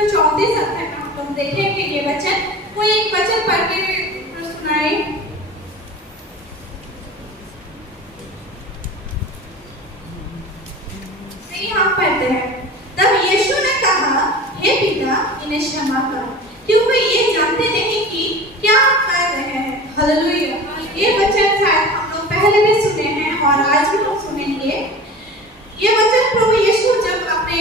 134 अध्याय में हम लोग देखेंगे ये वचन। कोई एक वचन पढ़ के सुनाए। यहाँ पढ़ते हैं, तब यीशु ने कहा, हे पिता, इन्हें क्षमा करो, क्योंकि ये जानते नहीं कि क्या कर रहे हैं। हालेलुया। ये वचन शायद हम लोग पहले भी सुने हैं और आज भी हम सुनेंगे। ये वचन प्रभु यीशु जब अपने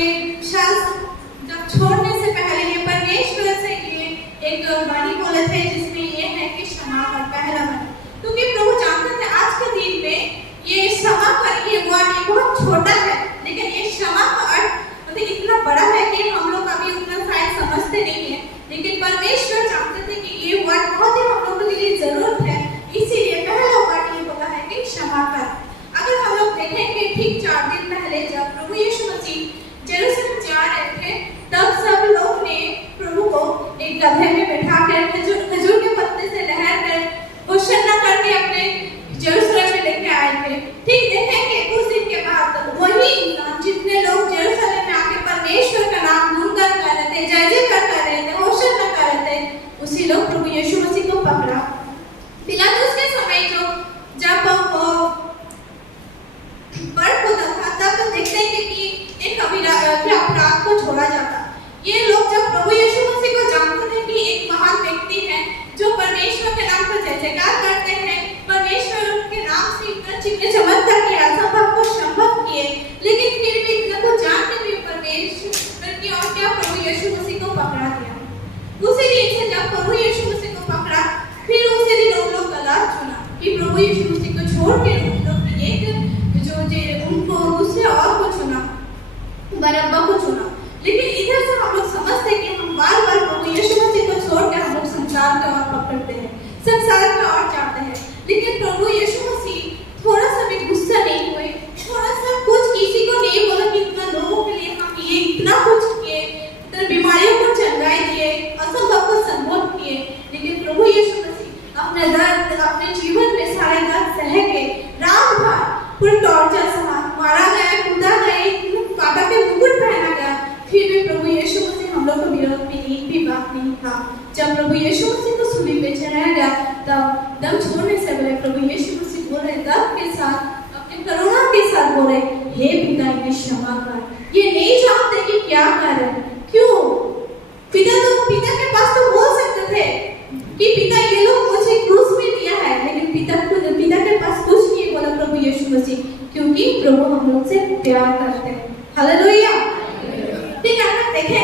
जब छोड़ने से पहले ये परमेश्वर से ये एक वाणी बोले थे, जिसमें ये है कि क्षमा कर, पहला वाणी। क्योंकि प्रभु जानते थे आज के दिन में ये क्षमा कर, ये वर्ड बहुत छोटा है, लेकिन ये क्षमा का अर्थ मतलब इतना बड़ा है कि हम लोग अभी उतना शायद समझते नहीं है। लेकिन परमेश्वर जानते थे कि ये वर्ड बहुत ही हम लोगों के लिए जरूरत है, इसीलिए पहला वर्ड ये बोला है कि क्षमा कर। अगर हम लोग देखेंगे ठीक 4 दिन पहले जब प्रभु यीशु मसीह यरूशलेम जा रहे थे, तब सब लोग ने प्रभु को एक गधे में बैठा कर खजूर के पत्ते से लहर कर होशाना करके अपने यरूशलेम में लेके आए थे। ठीक देखेंगे कुछ दिन के बाद वही इंसान जितने लोग यरूशलेम में आके परमेश्वर का नाम गुणगान कर रहे थे, जय जयकार कर रहे थे, होशाना कर रहे थे, उसी लोग प्रभु यीशु मसीह को पकड़ा। पिलातुस के समय जब वो बर्फ होता था, तब तो देखते हैं कि एक अपराध को छोड़ा जाता। ये लोग जब प्रभु यीशु मसीह को जानते थे कि एक महान व्यक्ति है जो परमेश्वर के नाम पर जय जयकार करते हैं, परमेश्वर के नाम से इतना चिन्ह चमत्कार किया, असंभव को संभव किए, लेकिन फिर भी इतना को जानते हुए परमेश्वर की और क्या प्रभु यीशु मसीह को पकड़ा गया। उसी दिन से जब प्रभु यीशु मसीह को पकड़ा, फिर उसी दिन उन लोग गलत चुना कि प्रभु यीशु मसीह को छोड़ के उन लोग उनको दूसरे और को चुना, बरअब्बा को चुना। लेकिन इधर से हम लोग समझते हैं कि हम बार बार प्रभु यीशु मसीह को छोड़कर हम लोग संसार का और पकड़ते हैं, संसार का और चाहते हैं। लेकिन प्रभु यीशु मसीह थोड़ा सा भी गुस्सा नहीं हुए, थोड़ा सा कुछ किसी को नहीं बोला कि इतना लोगों के लिए हम ये इतना कुछ किए, इतने बीमारियों को चंगाई दिए, असंभव को संभव किए। लेकिन प्रभु यीशु मसीह अपने दर्द, अपने जीवन में सारे दर्द सह के रात भर पूरे टॉर्चर सहा, मारा गया, कूदा गया, कांटा पे मुकुट पहना गया, फिर भी प्रभु यीशु मसीह हम लोग को विरोध में एक भी बात नहीं था। जब प्रभु यीशु मसीह को सूली पे चढ़ाया गया, तब दम छोड़ने से पहले प्रभु यीशु मसीह बोले, दर्द के साथ, अपने करुणा के साथ बोले, हे पिता, इन्हें क्षमा कर। ये नहीं जानते कि क्या कर रहे, क्यों? पिता के पास तो बोल सकते थे कि पिता ये लोग मुझे क्रूस में दिया है, लेकिन पिता के पास कुछ नहीं बोला प्रभु यीशु मसीह, क्योंकि प्रभु हम लोग से प्यार करते हैं। हालेलुया। ठीक है, देखें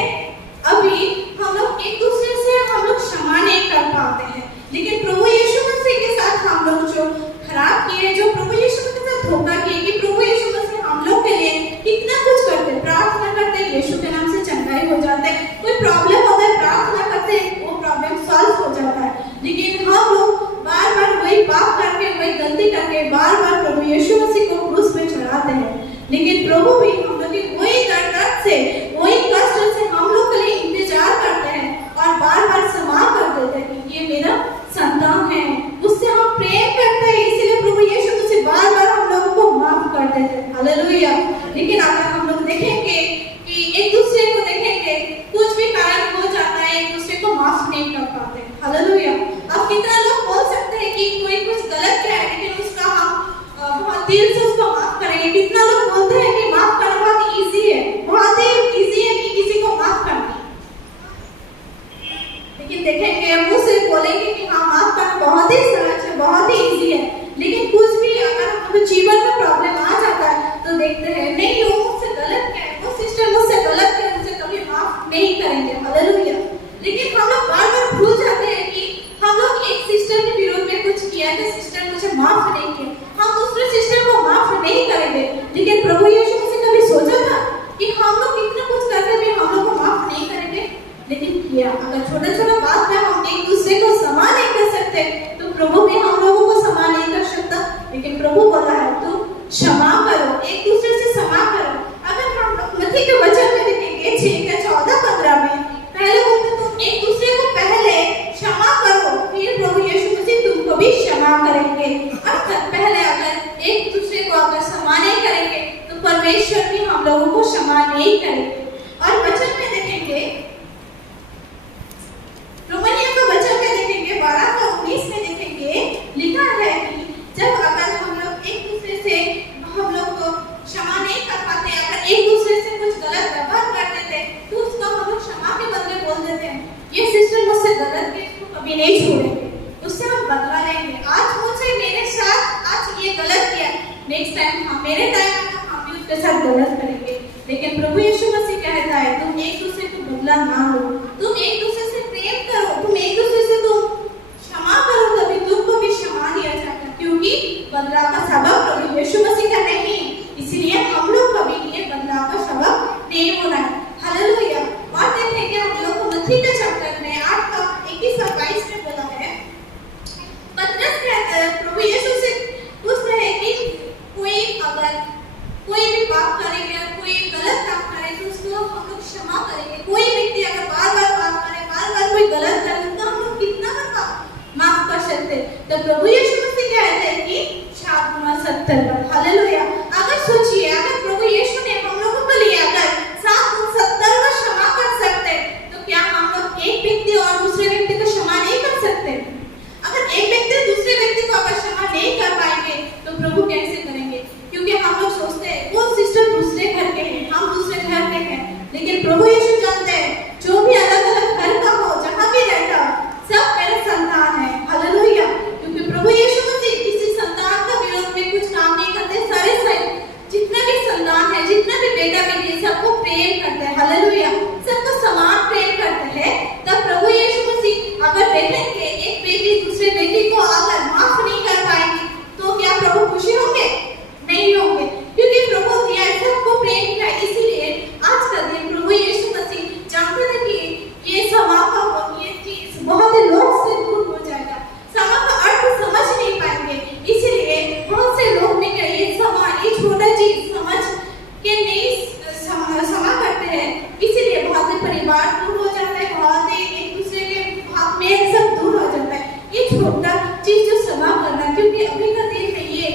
अभी हम लोग एक दूसरे से हम लोग क्षमा नहीं कर पाते हैं, लेकिन प्रभु यीशु मसीह के साथ हम लोग जो खराब किए, जो प्रभु यीशु मसीह के साथ धोखा किए, कि प्रभु यीशु मसीह हम लोग के लिए इतना कुछ करते, प्रार्थना करते, यीशु के नाम से चंगाई हो जाते, कोई प्रॉब्लम होता है प्रार्थना करते, वो प्रॉब्लम सॉल्व हो जाता है। लेकिन हम लोग बार बार वही पाप करके, वही गलती करके बार बार प्रभु यीशु मसीह को क्रूस पे चढ़ाते हैं। लेकिन प्रभु भी हम लोग की वही दर्द से, वही कष्ट से हम लोग के लिए इंतजार करते हैं और बार बार क्षमा कर देते हैं कि ये मेरा संतान है, उससे हम प्रेम करते हैं, इसीलिए प्रभु यीशु मसीह बार बार हम लोगों को माफ कर देते हैं। हालेलुया। लेकिन अगर हम लोग देखेंगे कि एक दूसरे को देखेंगे, कुछ भी कारण हो जाता है, एक दूसरे को माफ नहीं कर पाते। हालेलुया। अब कितना लोग बोल सकते हैं कि कोई कुछ गलत किया है, लेकिन उसका हम बहुत दिल से उसको माफ करेंगे। कितना लोग बोलते हैं कि माफ करना बहुत इजी है, बहुत ही इजी है कि किसी को माफ करना, लेकिन देखेंगे मुंह से बोलेंगे कि हाँ माफ करना बहुत ही सहज है, बहुत ही इजी है, लेकिन कुछ भी अगर हमें जीवन में प्रॉब्लम आ जाता है तो देखते हैं नहीं वो मुझसे गलत किया है, वो सिस्टर मुझसे गलत किया, मुझसे कभी माफ नहीं करेंगे। हालेलुया। लेकिन हम लोग बार बार भूल जाते हैं कि हम लोग एक सिस्टर के विरोध में कुछ किया है, सिस्टर मुझे माफ नहीं किया, हम दूसरे सिस्टर को माफ नहीं करेंगे। लेकिन प्रभु यीशु मसीह कभी सोचा था कि हम लोग इतना कुछ करते भी हम लोग को माफ नहीं करेंगे? लेकिन किया। अगर छोटा छोटा बात में हम एक दूसरे को क्षमा नहीं कर सकते, तो प्रभु भी हम लोगों को क्षमा नहीं कर सकता। लेकिन प्रभु बोला है तुम क्षमा करो, एक दूसरे से क्षमा करो। अगर हम मत्ती के वचन में देखेंगे 6:14-15 में पहले बोलते तुम एक दूसरे को पहले क्षमा करो, फिर प्रभु यीशु मसीह तुमको भी क्षमा करेंगे। अर्थात पहले अगर एक दूसरे को अगर क्षमा नहीं करेंगे तो परमेश्वर भी हम लोगों को क्षमा नहीं करेंगे। और वचन में देखेंगे कभी नहीं छोड़ेंगे, उससे हम बदला लेंगे। आज मुझसे मेरे साथ आज ये गलत किया, नेक्स्ट टाइम हम मेरे टाइम में हम भी उसके साथ गलत करेंगे। लेकिन प्रभु यीशु मसीह कहता है तुम एक दूसरे को बदला ना लो, तुम एक दूसरे से प्रेम करो, तुम एक दूसरे से तुम क्षमा करो, तभी तुमको भी क्षमा दिया जाएगा, क्योंकि बदलाव का सबब प्रभु यीशु मसीह का नहीं, इसलिए हम लोग कभी ये बदलाव का सबब नहीं होना है। हालेलुया। और देखेंगे हम लोग को मत्ती के चैप्टर में 8 का 21 और 22 में बोला है, पतरस कहता है प्रभु यीशु से पूछते हैं कि कोई अगर कोई भी पाप करेगा, कोई गलत काम करे तो उसको हम लोग क्षमा करेंगे। कोई व्यक्ति अगर बार-बार पाप करे, बार-बार कोई गलत करे तो हम लोग कितना बार माफ कर सकते हैं? तो प्रभु यीशु मसीह कहते हैं कि 70 बार। हालेलुया। अगर सोचिए अगर प्रभु यीशु ने हम लोगों के लिए अगर 70 बार क्षमा कर सकते तो क्या हम लोग एक व्यक्ति और दूसरे व्यक्ति को क्षमा नहीं कर सकते? अगर एक व्यक्ति दूसरे व्यक्ति को अगर क्षमा नहीं कर पाएंगे तो प्रभु कैसे करेंगे? क्योंकि हम लोग सोचते हैं वो सिस्टर दूसरे घर के हैं, हम दूसरे घर के हैं, लेकिन प्रभु यीशु जानते हैं जो भी अलग-अलग घर का हो, जहाँ भी रहता सब मेरे संतान है। हालेलुया। क्योंकि प्रभु यीशु मसीह किसी संतान का विरोध में कुछ काम नहीं करते, सारे जितना भी संतान है, जितना भी बेटा बेटी है, सबको प्रेम करते हैं। हालेलुया। सबको समान प्रेम करते हैं। तब प्रभु यीशु मसीह अगर देखेंगे एक बेटी दूसरे बेटी को अगर माफ नहीं कर पाएगी तो क्या प्रभु खुशी होंगे? नहीं होंगे, क्योंकि प्रभु दिया सबको प्रेम किया। इसीलिए आज का दिन प्रभु यीशु मसीह जानते थे कि ये समा का ये चीज बहुत लोग से दूर हो जाएगा, समा का अर्थ समझ नहीं पाएंगे। इसीलिए बहुत से लोग ने कहा ये समा ये छोटा चीज समझ के नहीं समा करते हैं, इसीलिए बहुत से परिवार दूर हो जाता है, बहुत एक दूसरे के भाव में सब दूर हो जाता है। ये छोटा चीज जो समा करना, क्योंकि अभी का दिन में ये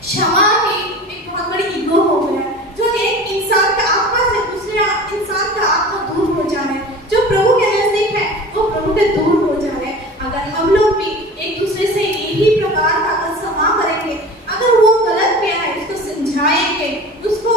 क्षमा ही एक बहुत बड़ी ईगो हो गया, जो एक इंसान का आत्मा से दूसरे इंसान का आत्मा दूर हो जा रहा है। जो प्रभु के नजदीक है वो प्रभु के दूर हो जा रहे हैं। अगर हम लोग भी एक दूसरे से यही प्रकार का अगर क्षमा करेंगे, अगर वो गलत किया है उसको समझाएंगे, उसको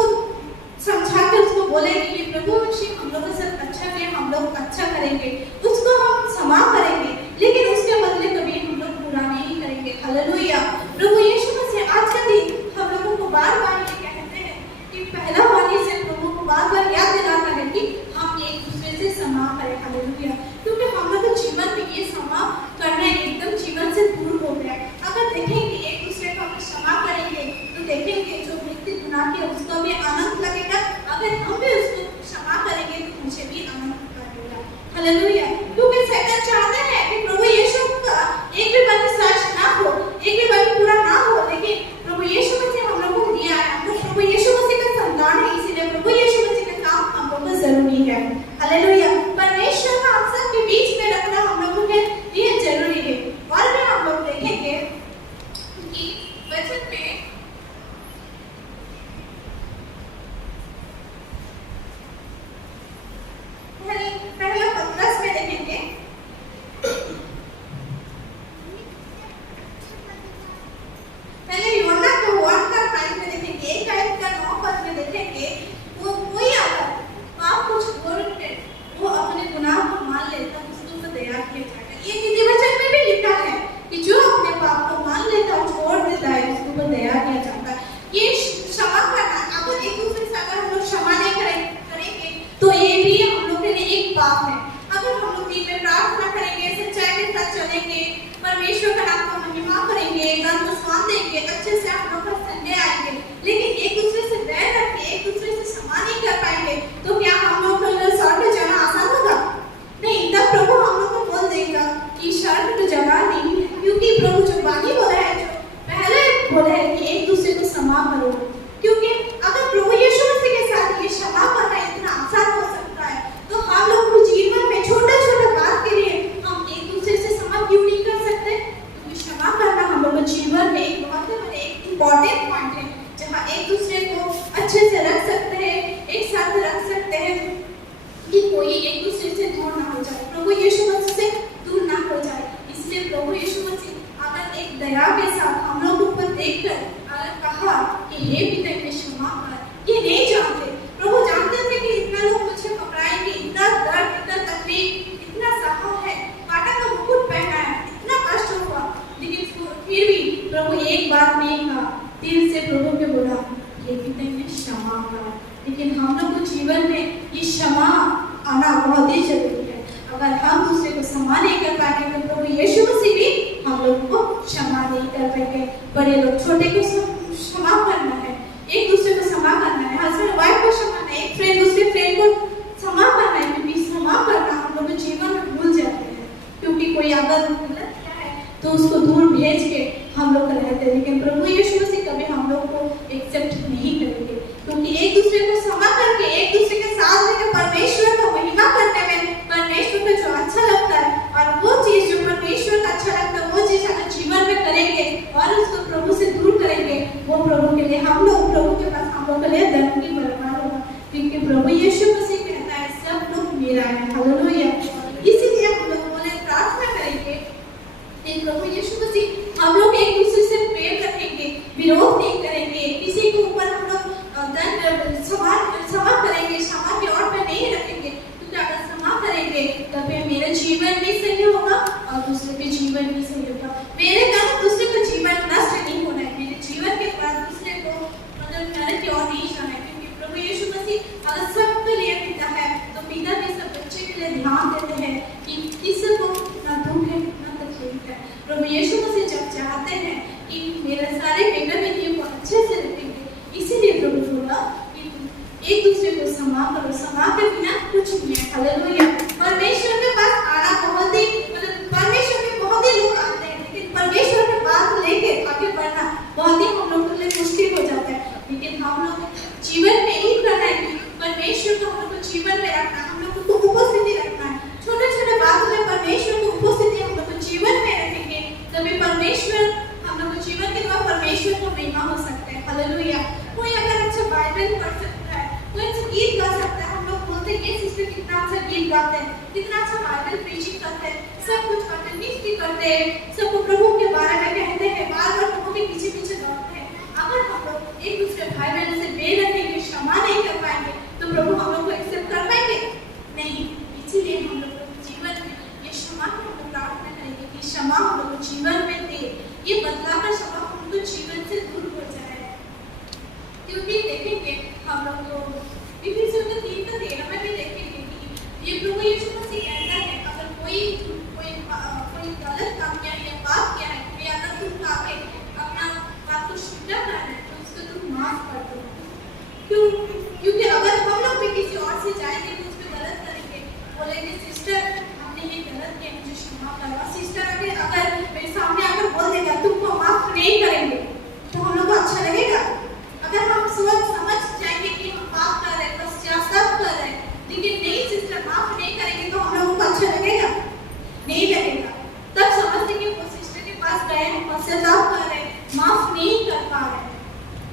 समझा कर उसको बोलेंगे कि प्रभु हम लोग के साथ अच्छा किया, हम लोग अच्छा करेंगे, उसको हम क्षमा करेंगे, लेकिन उसके बदले कभी हम लोग बुरा नहीं करेंगे। हालेलुया। प्रभु यीशु मसीह आज का दिन हम लोगों को बार-बार ये कहते हैं कि पहला वाणी से प्रभु को बार-बार याद दिलाता है कि हम एक दूसरे से क्षमा करें। हालेलुया। क्योंकि हम लोग के जीवन में ये क्षमा करना एकदम जीवन से दूर हो गया। अगर देखेंगे एक दूसरे को क्षमा करेंगे तो देखेंगे जो व्यक्ति गुनाह किया उसको भी आनंद लगेगा, अगर हम भी उसको क्षमा करेंगे तो मुझे भी आनंद लगेगा। हालेलुया। क्योंकि शैतान चाहता है कि प्रभु यीशु का एक भी बात सच ना हो, एक भी बात पूरा ना हो, लेकिन प्रभु यीशु मसीह हम लोगों को दिया है, हम लोग प्रभु यीशु मसीह का संतान है, इसीलिए प्रभु यीशु मसीह का काम हम लोगों को जरूरी है। हालेलुया। परमेश्वर का हम सब के बीच में रखना हम लोगों के लिए जरूरी है। और भी हम लोग देखेंगे कि वचन में पहला पतरस में देखेंगे पहले यूहन्ना को 1 का टाइम में देखेंगे, 1 का 9 पद में देखेंगे वो कोई अगर पाप को छोड़ के वो अपने गुनाह को मान लेता है उसको दया किया जाएगा। ये नीति वचन में भी लिखा है कि जो अपने पाप को मान लेता है छोड़ देता है उसको दया किया जाता है। ये क्षमा करना, अगर एक दूसरे से अगर हम लोग क्षमा नहीं करेंगे तो ये भी हम लोग के लिए एक पाप है। अगर हम लोग दिन में प्रार्थना करेंगे, सच्चाई के साथ चलेंगे, परमेश्वर का नाम का महिमा करेंगे, गान स्मान देंगे, अच्छे से हम लोग संडे आएंगे, लेकिन एक दूसरे से बैर रख के एक दूसरे से क्षमा नहीं कर पाएंगे तो क्या हम लोग को स्वर्ग जाना आसान होगा? नहीं। तब प्रभु हम लोग को बोल देगा कि स्वर्ग तो जगह नहीं है, क्योंकि प्रभु जो बानी बोला है, जो पहले बोला है कि एक दूसरे को क्षमा करो, क्योंकि अगर प्रभु यीशु मसीह के साथ ये क्षमा करना इतना आसान हो सकता है तो हम लोग को जीवन में छोटा-छोटा बात के लिए हम एक दूसरे से क्षमा क्यों नहीं कर सकते? क्योंकि क्षमा करना हम लोग के जीवन में एक बहुत बड़े इम्पोर्टेंट पॉइंट है, जहाँ एक लेकिन हम लोग को जीवन में ये क्षमा आना बहुत ही जरूरी है। अगर हम दूसरे को क्षमा नहीं कर पाएंगे तो प्रभु यीशु मसीह भी हम लोग को क्षमा नहीं कर पाएंगे। बड़े लोग छोटे को क्षमा करना है, एक दूसरे को क्षमा करना है, हस्बैंड वाइफ को क्षमा करना है, एक फ्रेंड दूसरे फ्रेंड को क्षमा करना है। क्योंकि क्षमा करना हम लोग जीवन में भूल जाते हैं, क्योंकि कोई अगर गलत किया है तो उसको दूर भेज के हम लोग रहते हैं। लेकिन प्रभु यीशु मसीह कभी हम लोग को एक्सेप्ट नहीं करेंगे, क्योंकि एक दूसरे को क्षमा करके एक दूसरे के साथ लेकर परमेश्वर को महिमा करने में परमेश्वर को जो अच्छा लगता है और वो चीज जो परमेश्वर को अच्छा लगता है वो चीज अगर जीवन में करेंगे और उसको प्रभु से दूर करेंगे, वो प्रभु के लिए हम लोग प्रभु के पास हम लोग के लिए धर्म की बर्बाद होगा। क्योंकि प्रभु यीशु मसीह कहता है सब लोग मेरा है। हालेलुया। इसीलिए हम लोग बोले प्रार्थना करेंगे प्रभु यीशु मसीह हम लोग एक दूसरे से प्रेम रखेंगे, विरोध नहीं करेंगे, किसी के ऊपर हम लोग क्षमा करेंगे, क्षमा की ओर पे नहीं रखेंगे। क्योंकि अगर क्षमा करेंगे तब मेरा जीवन भी सही होगा और दूसरे के जीवन भी सही होगा। मेरे कारण दूसरे का जीवन नष्ट नहीं होना है, मेरे जीवन के बाद दूसरे को मतलब नरक की ओर नहीं जाना है। क्योंकि प्रभु यीशु मसीह अगर सबके लिए पिता है तो पिता भी सब बच्चे के लिए ध्यान देते हैं कि किसी को ना दुख है ना तकलीफ है। प्रभु यीशु मसीह जब चाहते हैं कि मेरे सारे बेटा बेटियों को अच्छे से रखेंगे, इसीलिए प्रभु बोला कि एक दूसरे को क्षमा करो, क्षमा के बिना कुछ नहीं है। हालेलुया। परमेश्वर के पास आना बहुत ही मतलब परमेश्वर के बहुत ही लोग आते हैं, लेकिन परमेश्वर के बात लेके आगे बढ़ना बहुत ही हम लोगों के लिए मुश्किल हो जाता है। लेकिन हम लोग जीवन में ही करना है कि परमेश्वर को हम लोग को जीवन में रखना है, हम लोग को उपस्थिति रखना है। छोटे छोटे बातों में परमेश्वर को उपस्थिति हम लोग को जीवन में रखेंगे तभी परमेश्वर हम लोग को जीवन के द्वारा परमेश्वर को महिमा हो सकता है। हालेलुया। कोई अगर अच्छा बाइबल पढ़ सकता है, कोई अच्छा गीत गा सकता है, हम लोग बोलते हैं ये सिस्टर कितना अच्छा गीत गाते हैं, कितना अच्छा बाइबल प्रीचिंग करते हैं, सब कुछ करते हैं, मिस्ट्री करते हैं, सबको प्रभु के बारे में कहते हैं, बार-बार प्रभु के पीछे पीछे दौड़ते हैं। अगर हम लोग एक दूसरे भाई बहन से बेर रखेंगे, क्षमा नहीं कर पाएंगे तो प्रभु हम लोग को एक्सेप्ट कर पाएंगे नहीं। इसीलिए हम लोग जीवन में ये क्षमा की हम प्रार्थना करेंगे कि क्षमा हम लोग जीवन में दे, ये बदलाव का क्षमा हम लोग जीवन से दूर हो जाए। क्योंकि देखेंगे हम लोग को इफिसियों के 3:13 में भी देखेंगे कि ये प्रभु यीशु मसीह कहता है अगर कोई गलत काम किया या पाप किया है या अगर तुम आके अपना बात को स्वीकार कर रहे तो उसको तुम माफ कर दो। क्योंकि अगर हम लोग भी किसी और से जाएंगे तो उस पर गलत करेंगे, बोलेंगे सिस्टर हमने ये गलत किया मुझे क्षमा करो, सिस्टर अगर मेरे सामने आकर बोल देगा तुमको माफ नहीं करेंगे तो हम लोग को अच्छा लगेगा। अगर हम समझ जाएंगे कि हम पाप कर रहे हैं, पश्चाताप कर रहे हैं, लेकिन नहीं सिस्टर माफ नहीं करेंगे तो हम लोगों को अच्छा लगेगा नहीं लगेगा। तब समझते कि वो सिस्टर के पास गए हैं, पश्चाताप कर रहे हैं, माफ नहीं कर पा रहे हैं,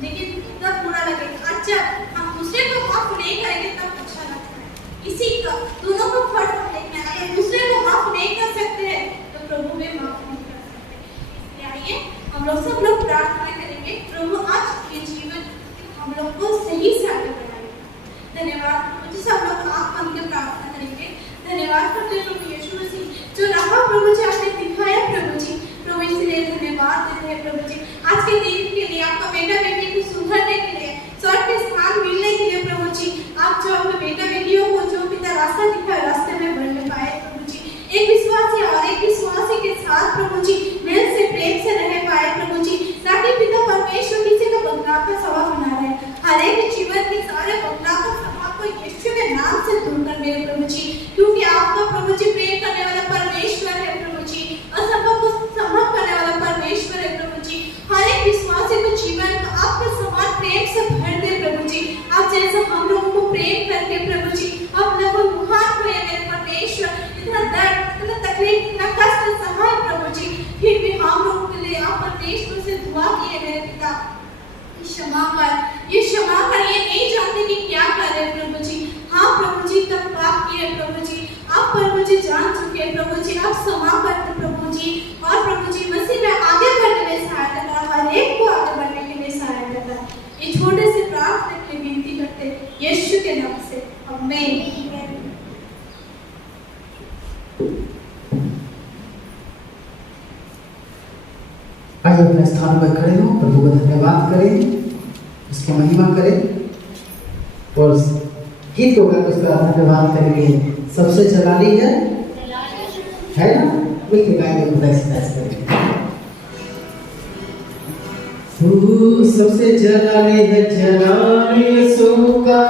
लेकिन तब बुरा लगेगा। अच्छा हम दूसरे को माफ नहीं करेंगे तब अच्छा लगता है। इसी का दोनों को फर्क देखना है। अगर दूसरे को माफ नहीं कर सकते हैं तो प्रभु में माफ नहीं कर सकते। इसलिए आइए हम लोग सब लोग प्रार्थना करेंगे प्रभु आज के जीवन हम लोग को सही से आगे बढ़ाएंगे। धन्यवाद प्रभु। सब लोग आप हम के प्रार्थना करेंगे। धन्यवाद करते प्रभु यीशु मसीह जो राह प्रभु जी आपने दिखाया प्रभु जी, प्रभु इसलिए धन्यवाद देते हैं प्रभु जी आज के दिन के लिए, आपका बेटा बेटी को सुधरने के लिए, स्वर्ग के स्थान मिलने के लिए प्रभु जी आप जो अपने बेटा बेटियों को जो पिता रास्ता दिखाए रास्ते में बढ़ने पाए प्रभु जी, एक विश्वासी और एक विश्वासी के साथ प्रभु जी मेल से प्रेम से रह पाए प्रभु जी, ताकि पिता परमेश्वर किसी का बदलाव का स्वभाव बना रहे, हर एक जीवन के सारे बदलाव का स्वभाव को यीशु के नाम से दूर कर मेरे प्रभु जी। क्योंकि आपका प्रभु जी प्रेम करने वाला परमेश्वर है प्रभु जी, असंभव को संभव करने वाला परमेश्वर है प्रभु जी। हर एक विश्वासी को जीवन को आपका समान प्रेम से भर दे प्रभु जी। आप जैसे हम लोगों को प्रेम करके प्रभु जी आप लोगों को मुखार हुए मेरे परमेश्वर, इतना दर्द इतना तकलीफ इतना कष्ट सहाय प्रभु जी, फिर भी हम लोगों के लिए आप परमेश्वर से दुआ किए मेरे पिता क्षमा कर, ये क्षमा कर, ये नहीं जानते कि क्या कर रहे प्रभु जी। हाँ प्रभु जी तब पाप किए प्रभु जी, आप प्रभु जी जान चुके प्रभु जी, आप क्षमा करते प्रभु जी, और प्रभु जी मसीह में आगे बढ़ने में सहायता कर, हर एक को आगे बढ़ने के लिए सहायता कर। ये छोटे से प्रार्थना के लिए विनती करते यीशु के नाम से आमीन। आइए अपने स्थान पर खड़े हो, प्रभु का धन्यवाद करें, उसकी महिमा करें। और गीत को गाकर उसका धन्यवाद करेंगे। सबसे जलाली है ना, मिलके गाएंगे, खुदा से तारीफ करेंगे। सबसे जलाली है जलाली यीशु का,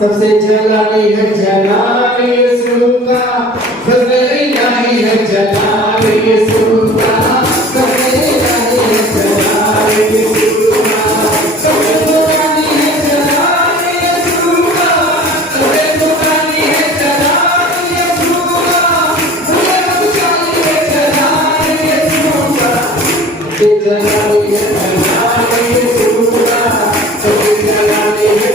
सबसे जलाली है जलाली यीशु का, सबसे जलाली है जलाली यीशु का, सबसे जलाली है जलाली यीशु का, सबसे जलाली है जलाली यीशु का, सबसे जलाली है जलाली यीशु का, सबसे जलाली है जलाली यीशु का, सबसे जलाली है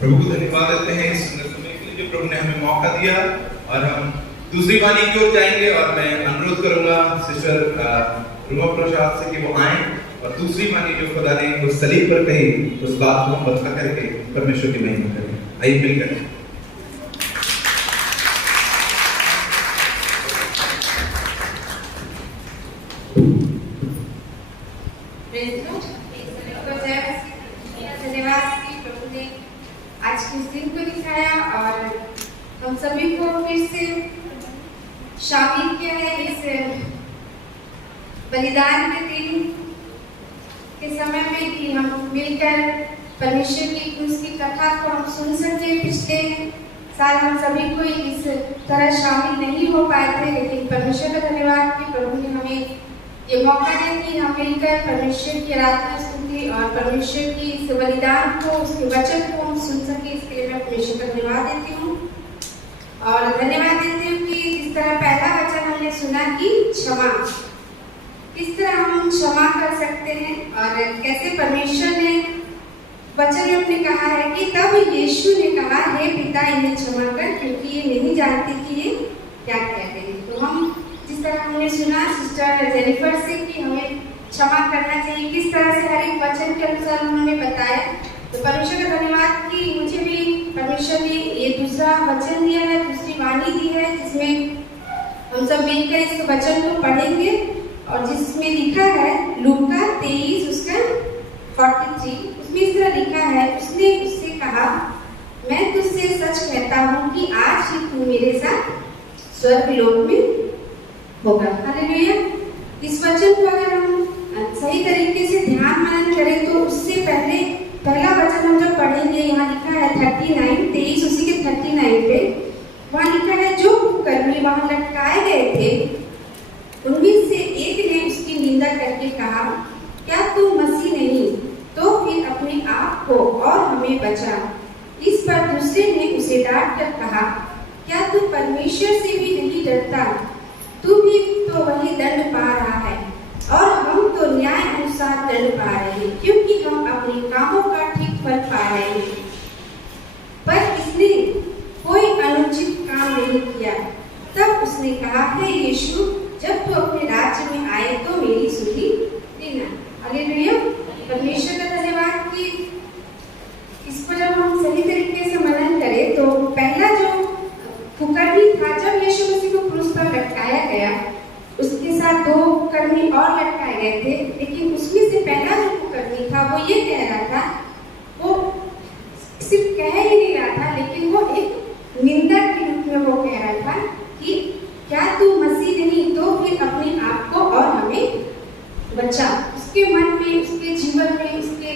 प्रभु को धन्यवाद देते हैं इस सुंदर समय के लिए जो प्रभु ने हमें मौका दिया। और हम दूसरी वाणी की ओर जाएंगे और मैं अनुरोध करूंगा सिस्टर रुमा प्रसाद से कि वो आए और दूसरी वाणी जो खुदा ने उस सलीब पर कही उस बात को हम बता करके परमेश्वर की महिमा करें। आइए मिलकर इस बलिदान के दिन के समय में कि हम मिलकर परमेश्वर की क्रूस की कथा को हम सुन सके। पिछले साल हम सभी को इस तरह शामिल नहीं हो पाए थे, लेकिन परमेश्वर का धन्यवाद कि प्रभु ने हमें ये मौका दिया कि हम मिलकर परमेश्वर की आराधना स्तुति और परमेश्वर की इस बलिदान को, उसके वचन को हम सुन सके। इसके लिए मैं परमेश्वर का धन्यवाद देती हूँ और धन्यवाद देती हूँ कि जिस तरह पहला वचन हमने सुना कि क्षमा, किस तरह हम क्षमा कर सकते हैं और कैसे परमेश्वर ने वचन में अपने कहा है कि तब यीशु ने कहा, हे पिता इन्हें क्षमा कर, क्योंकि ये नहीं जानते कि ये क्या कहते हैं। तो हम जिस तरह हमने सुना सिस्टर जेनिफर से कि हमें क्षमा करना चाहिए, किस तरह से हर एक वचन के अनुसार उन्होंने बताया। तो परमेश्वर का धन्यवाद कि मुझे भी परमेश्वर ने ये दूसरा वचन दिया है, दूसरी वाणी दी है, जिसमें हम सब मिलकर इस वचन को पढ़ेंगे और जिसमें लिखा है लूका 23 उसका 43, उसमें इस तरह लिखा है, उसने उससे कहा, मैं तुझसे सच कहता हूँ कि आज ही तू मेरे साथ स्वर्गलोक में होगा। हालेलुया। इस वचन को अगर हम सही तरीके से ध्यान मनन करें तो उससे पहले पहला वचन हम जब पढ़ेंगे, यहाँ लिखा है 23 उसी के 39 पे वहाँ लिखा है, जो कुकर्मी वहाँ लटकाए गए थे उनमें से एक ने उसकी निंदा करके कहा, क्या तू मसीह नहीं तो फिर अपने आप को और हमें बचा। इस पर दूसरे ने उसे डांट कर कहा, क्या तू परमेश्वर से भी नहीं डरता? तू भी तो वही दंड पा रहा है और हम तो न्याय अनुसार दंड पा रहे हैं, क्योंकि हम अपने कामों का ठीक फल पा रहे हैं। पर इसने कोई अनुचित काम नहीं किया। तब उसने कहा, हे यीशु, जब तू अपने राज्य में आए तो मेरी सुधि देना। हालेलुया। परमेश्वर का धन्यवाद कि इसको जब हम सही तरीके से मनन करें तो पहला जो कुकर्मी था, जब यीशु मसीह को क्रूस पर लटकाया गया, उसके साथ 2 कुकर्मी और लटकाए गए थे, लेकिन उसमें से पहला जो कुकर्मी था वो ये कह रहा था, वो सिर्फ कह ही नहीं रहा था, लेकिन वो एक निंदा के रूप में वो कह रहा था कि क्या तू मसीह नहीं तो फिर अपने आप को और हमें बचा। उसके मन में, उसके जीवन में, उसके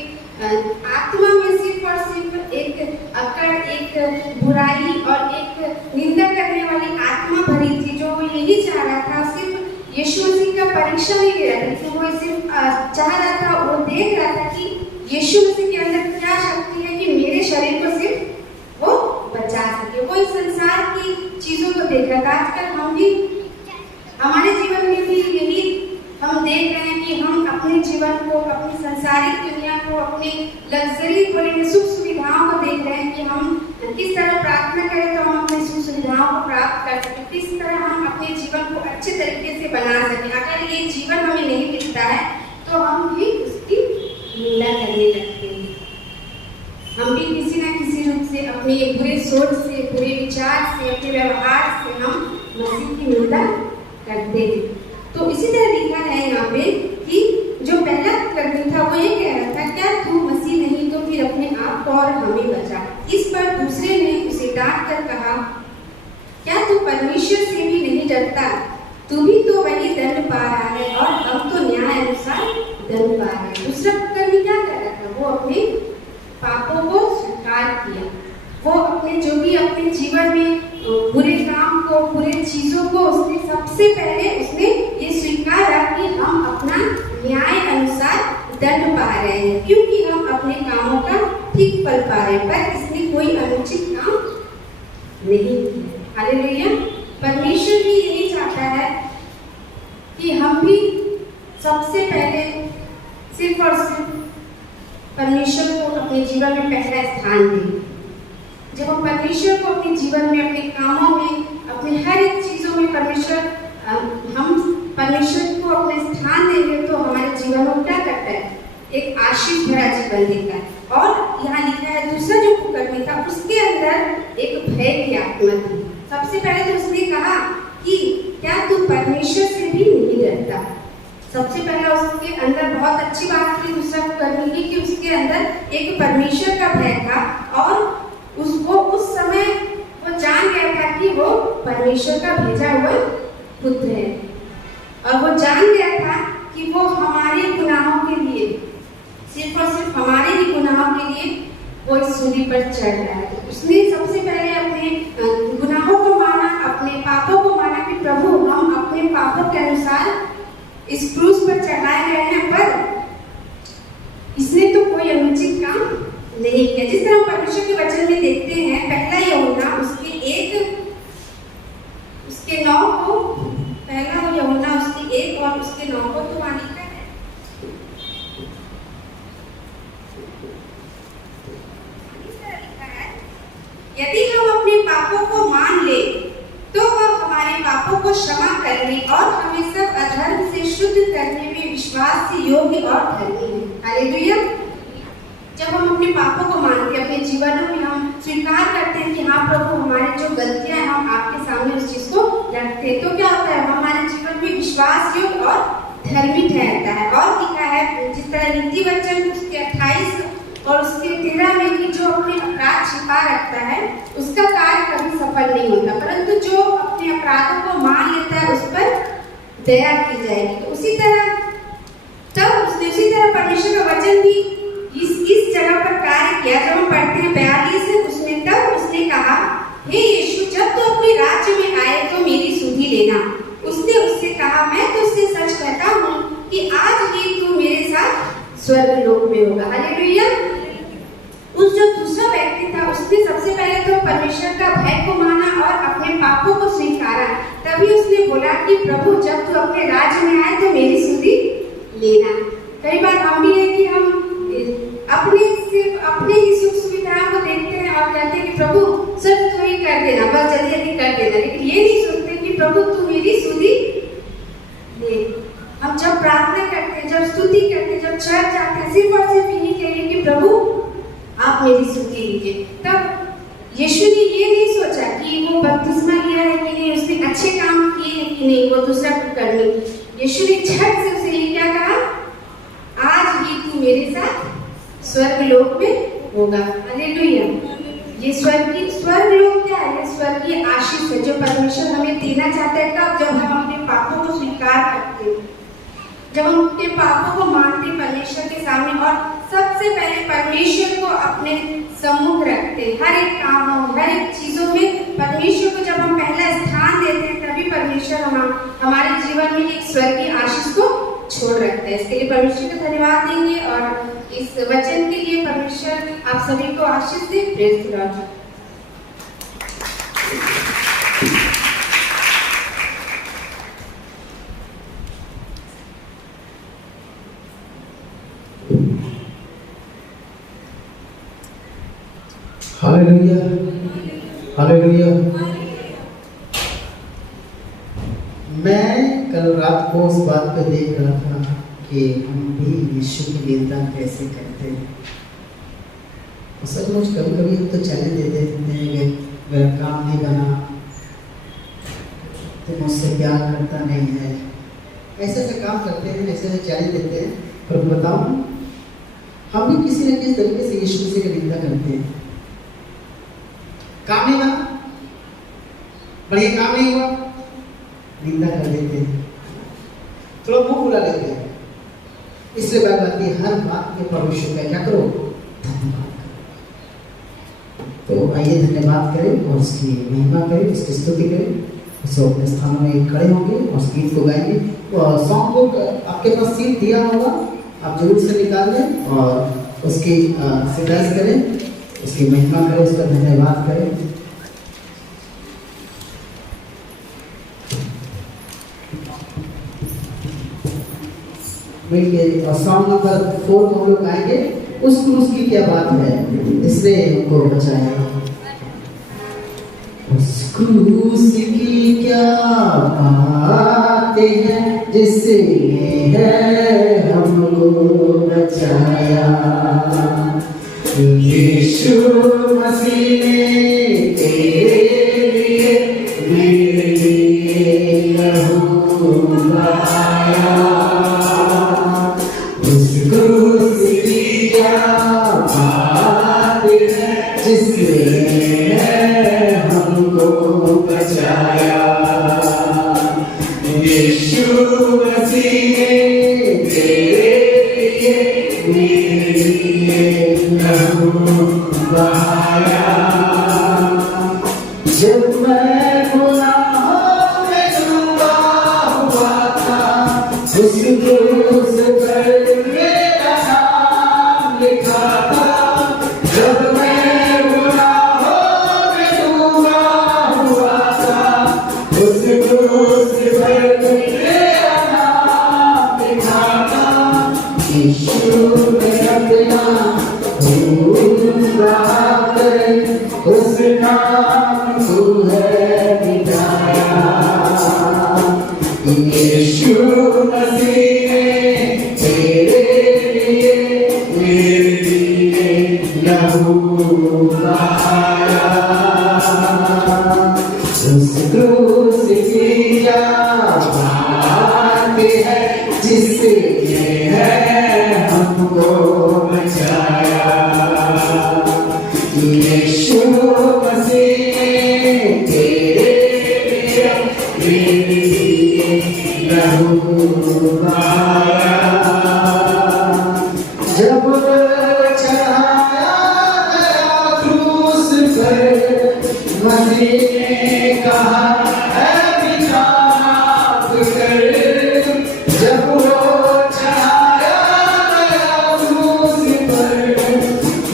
आत्मा में सिर्फ और सिर्फ एक अकड़, एक बुराई और एक निंदा करने वाली आत्मा भरी थी, जो वो यही चाह रहा था। सिर्फ यीशु मसीह का परीक्षा नहीं ले रहा था, लेकिन वो सिर्फ चाह रहा था, वो देख रहा था कि यीशु मसीह के अंदर क्या शक्ति है कि मेरे शरीर को सिर्फ वो बचा सके। वो इस संसार की चीजों को देख रहा था। आजकल हम भी, हमारे जीवन में भी यही हम देख रहे हैं कि हम अपने जीवन को, अपनी संसारिक दुनिया को, अपनी लग्जरी बोलेंगे सुख सुविधाओं को देख रहे हैं कि हम किस तरह प्रार्थना करें तो हम अपनी सुख सुविधाओं को प्राप्त कर सकें, किस तरह हम अपने जीवन को अच्छे तरीके से बना सकें। अगर ये जीवन हमें नहीं मिलता है तो हम भी उसकी निंदा करने लगते हैं। हम भी किसी न किसी रूप से अपने बुरे सोच से, बुरे विचार से, अपने व्यवहार से हम मसीह की निंदा करते हैं। तो इसी तरह लिखा है यहाँ पे कि जो पहला कर्मी था वो ये कह रहा था, क्या तू मसीह नहीं तो फिर अपने आप को और हमें बचा। इस पर दूसरे ने उसे डांट कर कहा, क्या तू परमेश्वर से भी नहीं डरता? तू भी तो वही दंड पा रहा है और हम तो न्याय अनुसार दंड पा रहे हैं। दूसरा कर्मी क्या कर रहा था? वो अपने पापों को स्वीकार किया। वो अपने जो भी अपने जीवन में बुरे काम को, बुरे चीजों को, उसने सबसे पहले उसने ये स्वीकारा कि हम अपना न्याय अनुसार दंड पा रहे हैं, क्योंकि हम अपने कामों का ठीक फल पा रहे हैं। पर इसने कोई अनुचित काम नहीं किया। हालेलुया। परमेश्वर भी यही चाहता है कि हम भी सबसे पहले सिर्फ और सिर्फ परमेश्वर को अपने जीवन में पहला स्थान दें। जब हम परमेश्वर को अपने जीवन में, अपने कामों में, अपने हर एक चीजों में हम परमेश्वर को अपने स्थान देंगे तो हमारे जीवन में क्या करता है? एक आशीष भरा जीवन देता है। और यहाँ लिखा है दूसरा जो कुकर्मी था उसके अंदर एक भय की आत्मा थी। सबसे पहले तो उसने कहा कि क्या तू परमेश्वर से भी नहीं डरता? सबसे पहला उसके अंदर बहुत अच्छी बात थी दूसरा कुकर्मी की कि उसके अंदर एक परमेश्वर का भय था और वो उस समय वो जान गया था कि वो परमेश्वर का भेजा हुआ पुत्र है। और वो जान गया था कि वो हमारे गुनाहों के लिए, सिर्फ और सिर्फ हमारे ही गुनाहों के लिए वो इस सूली पर चढ़ रहा है। तो उसने सबसे पहले अपने गुनाहों को माना, अपने पापों को माना कि प्रभु हम अपने पापों के अनुसार इस क्रूस पर चढ़ाए गए हैं, पर इसने तो कोई अनुचित काम नहीं किया। जिस तरह परमेश्वर के वचन में देखते हैं, पहला यूहन्ना उसके 9 को, पहला यूहन्ना उसके 1 और उसके 9 को तो वाणी का है। इस तरह लिखा है, यदि हम अपने पापों को मान ले तो वह हमारे पापों को क्षमा करने और हमें सब अधर्म से शुद्ध करने में विश्वास से योग्य और धर्मी है। हालेलुया। जब हम अपने पापों को मानते हैं, अपने जीवनों में हम स्वीकार करते हैं कि हाँ प्रभु हमारे जो गलतियां हैं हम आपके सामने उस चीज को रखते हैं, तो क्या होता है, हमारे जीवन में विश्वास योग्य और धर्मी ठहरता है। और लिखा है जिस तरह नीति वचन उसके 28 और उसके 13 में कि जो अपने अपराध छिपा रखता है उसका कार्य कभी सफल नहीं होता, परंतु जो अपने अपराधों को मान लेता है उस पर दया की जाएगी। तो उसी तरह परमेश्वर का वचन भी इस जगह पर कार्य किया। जब हम पढ़ते हैं 42 उसमें, तब उसने कहा, हे यीशु, जब तू अपने राज्य में आए तो मेरी सुधि लेना। उसने उससे कहा, मैं तुझसे सच कहता हूँ कि आज ही तू मेरे साथ स्वर्ग लोक में होगा। हालेलुया। उस जो दूसरा व्यक्ति था उसने सबसे पहले तो परमेश्वर का भय को माना और अपने पापों को स्वीकारा। तभी उसने बोला कि प्रभु जब तू अपने राज्य में आए तो मेरी सुधि लेना। कई बार हम भी है कि हम सिर्फ अपने ही सुख सुविधाओं को देखते हैं और कहते हैं कि प्रभु सिर्फ तू ही कर देना, बस जल्दी जल्दी कर देना, लेकिन ये नहीं सोचते कि प्रभु तू मेरी सुधि ले। हम जब प्रार्थना करते हैं, जब स्तुति करते हैं, जब चर्च जाते हैं, सिर्फ और सिर्फ यही कहिए कि प्रभु आप मेरी सुधि लीजिए। तब यीशु ने ये नहीं सोचा कि वो बपतिस्मा लिया है कि नहीं, उसने अच्छे काम किए हैं कि नहीं, वो दूसरा करनी। यीशु ने झट से उसे ये क्या कहा, आज ही तू मेरे साथ स्वर्ग लोक में होगा। हालेलुया। ये स्वर्ग लोक क्या है? स्वर्गीय आशीष है जो परमेश्वर हमें देना चाहता है। तब जब हम अपने पापों को स्वीकार करते हैं, जब हम अपने पापों को मानते परमेश्वर के सामने और सबसे पहले परमेश्वर को अपने सम्मुख रखते हैं, हर एक कामों, हर एक चीजों में परमेश्वर को जब हम पहला स्थान देते हैं, तभी परमेश्वर हमारे जीवन में एक स्वर्गीय आशीष को छोड़ रखते हैं। इसके लिए परमेश्वर को धन्यवाद देंगे और इस वचन के लिए परमेश्वर आप सभी को आशीष दे। Praise the lord. Hallelujah, hallelujah. मैं कल रात को उस बात पे देख रहा था कि हम भी यीशु की निंदा कैसे करते हैं। सचमुच कभी कभी हम तो चैलेंज दे देते हैं, मेरा काम नहीं बना, तुम मुझसे प्यार करता नहीं है, ऐसे ऐसे काम करते हैं, ऐसे ऐसे चैलेंज देते हैं। पर बताओ, हम भी किसी न किसी तरीके से यीशु मसीह की निंदा करते हैं। काम नहीं बना, बढ़िया काम नहीं हुआ, निंदा कर देते हैं, थोड़ा मुंह फुला लेते हैं। इसलिए बात आती है, हर बात के परमेश्वर का क्या करो, धन्यवाद करो। तो आइए धन्यवाद करें और उसकी महिमा करें, उसकी स्तुति करें। उसे अपने स्थानों में खड़े होंगे और उस गीत को गाएंगे। और सॉन्ग बुक आपके पास सीट दिया होगा, आप जरूर से निकाल लें और उसकी सिफारिश करें, उसकी महिमा करें, उसका धन्यवाद करें। मिलके और सॉन्ग नंबर 4 को हम लोग गाएंगे, उस क्रूस की क्या बात है, इसने हमको बचाया। उस क्रूस की क्या बातें हैं जिससे है हमको बचाया। यीशु मसीह ने तेरे लिए मेरे लिए लहू बहाया। उस क्रूस की क्या बातें हैं जिसने हमको बचाया। यीशु यीशु मसीह ने तेरे लिए मेरे लिए लहू बहाया। जब मैं गुनाहों में डूबा हुआ था, उस क्रूस पर मेरा नाम लिखा था। जब मैं गुनाहों में डूबा हुआ था, उस क्रूस पर मेरा नाम लिखा था। यीशु ने अपना खून बहाकर उस नाम को है मिटाया। यीशु मसीह ने तेरे लिए मेरे लिए लहू बहाया। उस क्रूस की क्या बात है जिसने है हमको बचाया। यीशु मसीह ने तेरे लिए मेरे लिए लहू बहाया। जब चढ़ाया गया क्रूस पर, मसीह ने कहा है पिता माफ कर। जब वो चढ़ाया गया क्रूस पर,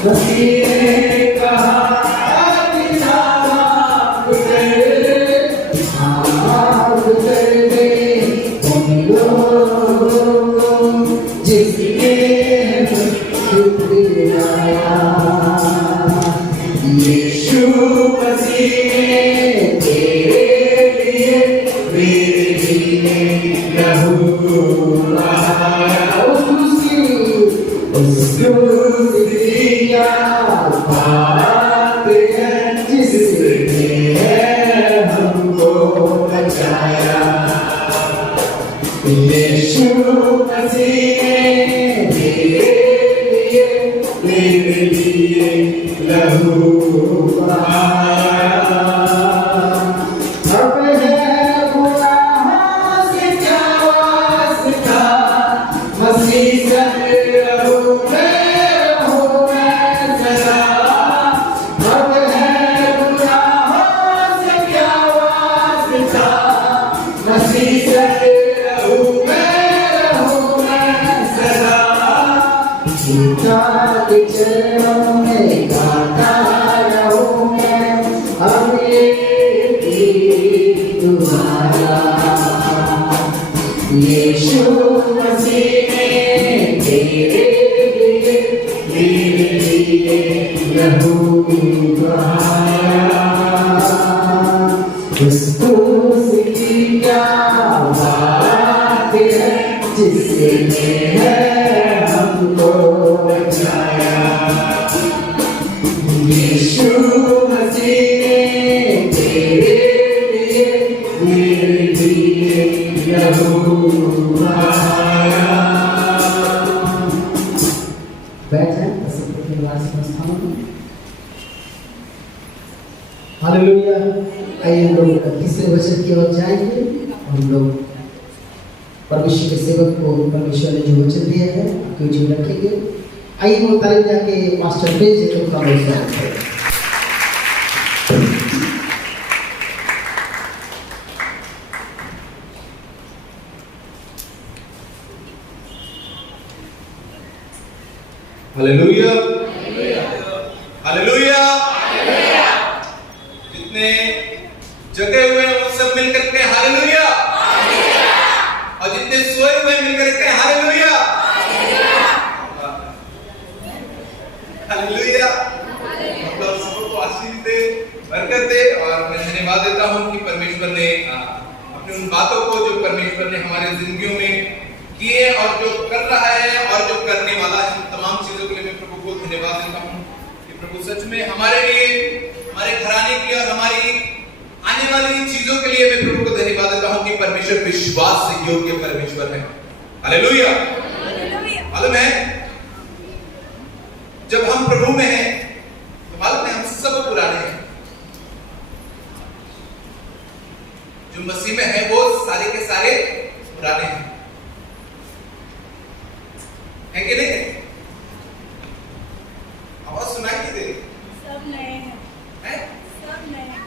मसीह ने कहा है पिता माफ कर। माफ कर दे उन लोगों को जिसने शुक्र गाया। यीशु मसीह ने तेरे लिए मेरे लिए लहू बहाया। उस क्रूस की क्या बात है जिसने है हमको बचाया। यीशु मसीह ने मेरे लिए लहू बहाया। अब है गुनाहों से क्या वास्ता, मसीह से लहू में रहूं मैं सदा। अब है गुनाहों से क्या वास्ता, मसीह से लहू में रहूं मैं सदा। पिता के चरणों में गाता रहूं मैं अब ये गीत तुम्हारा। यीशु मसीह ने तेरे लिए मेरे लिए लहू बहाया। उस क्रूस की क्या बात है जिसने है हमको बचाया। यीशु मसीह ने तेरे लिए मेरे लिए लहू बहाया। बैठ जाएं प्रसिद्ध के निवास स्थानों पर। हालेलुया। आइए हम लोग तीसरे वचन की ओर जाएंगे। हम लोग परमेश्वर के सेवक को परमेश्वर ने जो वचन दिया है आपके जीवन रखेंगे। आइए वो तारीफ जाके मास्टर पेज से का स्वागत करें। Hallelujah hallelujah. जितने जगे हुए हैं वो सब मिलकर के हालेलुया, और जितने सोए हुए मिलकर के हालेलुया हालेलुया। मतलब सबको आशीष दे, बरकत दे। और मैं धन्यवाद देता हूँ कि परमेश्वर ने अपनी उन बातों को जो परमेश्वर ने हमारे जिंदगियों में किए और जो कर रहा है और जो करने वाला है, तमाम चीजों के लिए मैं प्रभु को धन्यवाद देता हूँ कि प्रभु सच में हमारे लिए, हमारे घराने के लिए और हमारी आने वाली चीजों के लिए मैं प्रभु को धन्यवाद देता हूँ कि परमेश्वर विश्वास से योग्य परमेश्वर है। हालेलुया। मालूम है जब हम प्रभु में हैं तो मालूम है हम सब पुराने हैं, जो मसीह में है वो सारे के सारे पुराने हैं, है कि नहीं? आवाज सुनाई नहीं दे रही? सब नए हैं, हैं? सब नए हैं।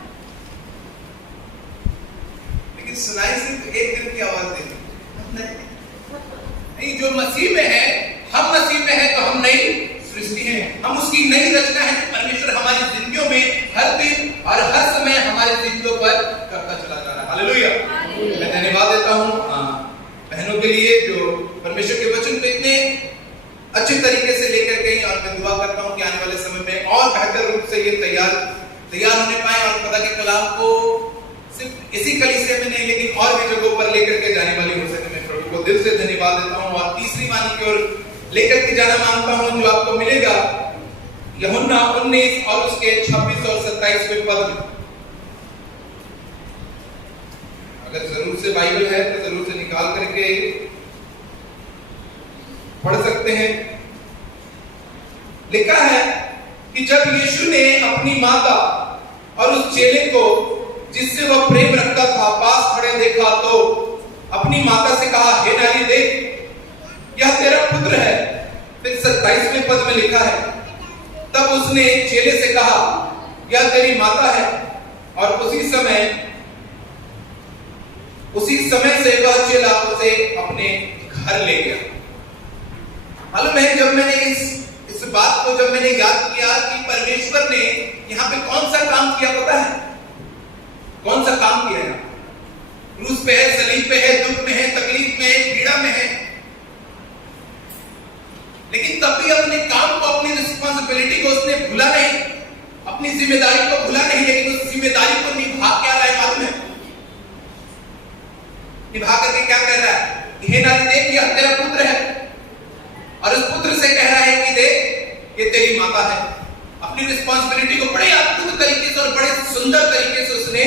लेकिन सुनाई सिर्फ एक दिन की आवाज दे रही नहीं। जो मसीह में है, हम मसीह में है तो हम नई सृष्टि हैं, हम उसकी नई रचना है। परमेश्वर हमारी जिंदगियों में हर दिन और हर समय हमारे जिंदगियों पर करता चला जा रहा है। हालेलुया। मैं धन्यवाद देता हूँ बहनों के लिए जो परमेश्वर के वचन को इतने अच्छे तरीके से लेकर गई, और मैं दुआ करता हूँ कि आने वाले समय में और बेहतर रूप से ये तैयार होने पाए और खुदा के कलाम को सिर्फ इसी कलीसिया में नहीं लेकिन और भी जगहों पर लेकर के जाने वाली हो सके। मैं प्रभु को दिल से धन्यवाद देता हूँ और तीसरी वाणी की ओर लेकर के जाना मांगता हूँ जो आपको मिलेगा यूहन्ना 19 और उसके 26 और 27वें पद में। अगर जरूर से बाइबल है तो जरूर से निकाल करके पढ़ सकते हैं। लिखा है कि जब यीशु ने अपनी माता और उस चेले को जिससे वह प्रेम रखता था पास खड़े देखा तो अपनी माता से कहा, हे नारी देख, यह तेरा पुत्र है। फिर 27वें पद में लिखा है, तब उसने चेले से कहा, यह तेरी माता है। और उसी समय से वह चेला उसे अपने घर ले गया। मालूम है, जब मैंने इस बात को जब मैंने याद किया कि परमेश्वर ने यहाँ पे कौन सा काम किया, पता है कौन सा काम किया है? क्रूस पे है, सलीब पे है, दुख में है, तकलीफ में है, पीड़ा में है, लेकिन तब भी अपने काम को, अपनी रिस्पांसिबिलिटी को उसने भूला नहीं, अपनी जिम्मेदारी को भूला नहीं, लेकिन उस जिम्मेदारी को निभा क्या रहा है मालूम है? निभा करके क्या कर रहा है? हे नारी देख, यह तेरा पुत्र है। और उस पुत्र से कह रहा है कि देख, ये तेरी माता है। अपनी रिस्पांसिबिलिटी को बड़े अद्भुत तरीके से और बड़े सुंदर तरीके से उसने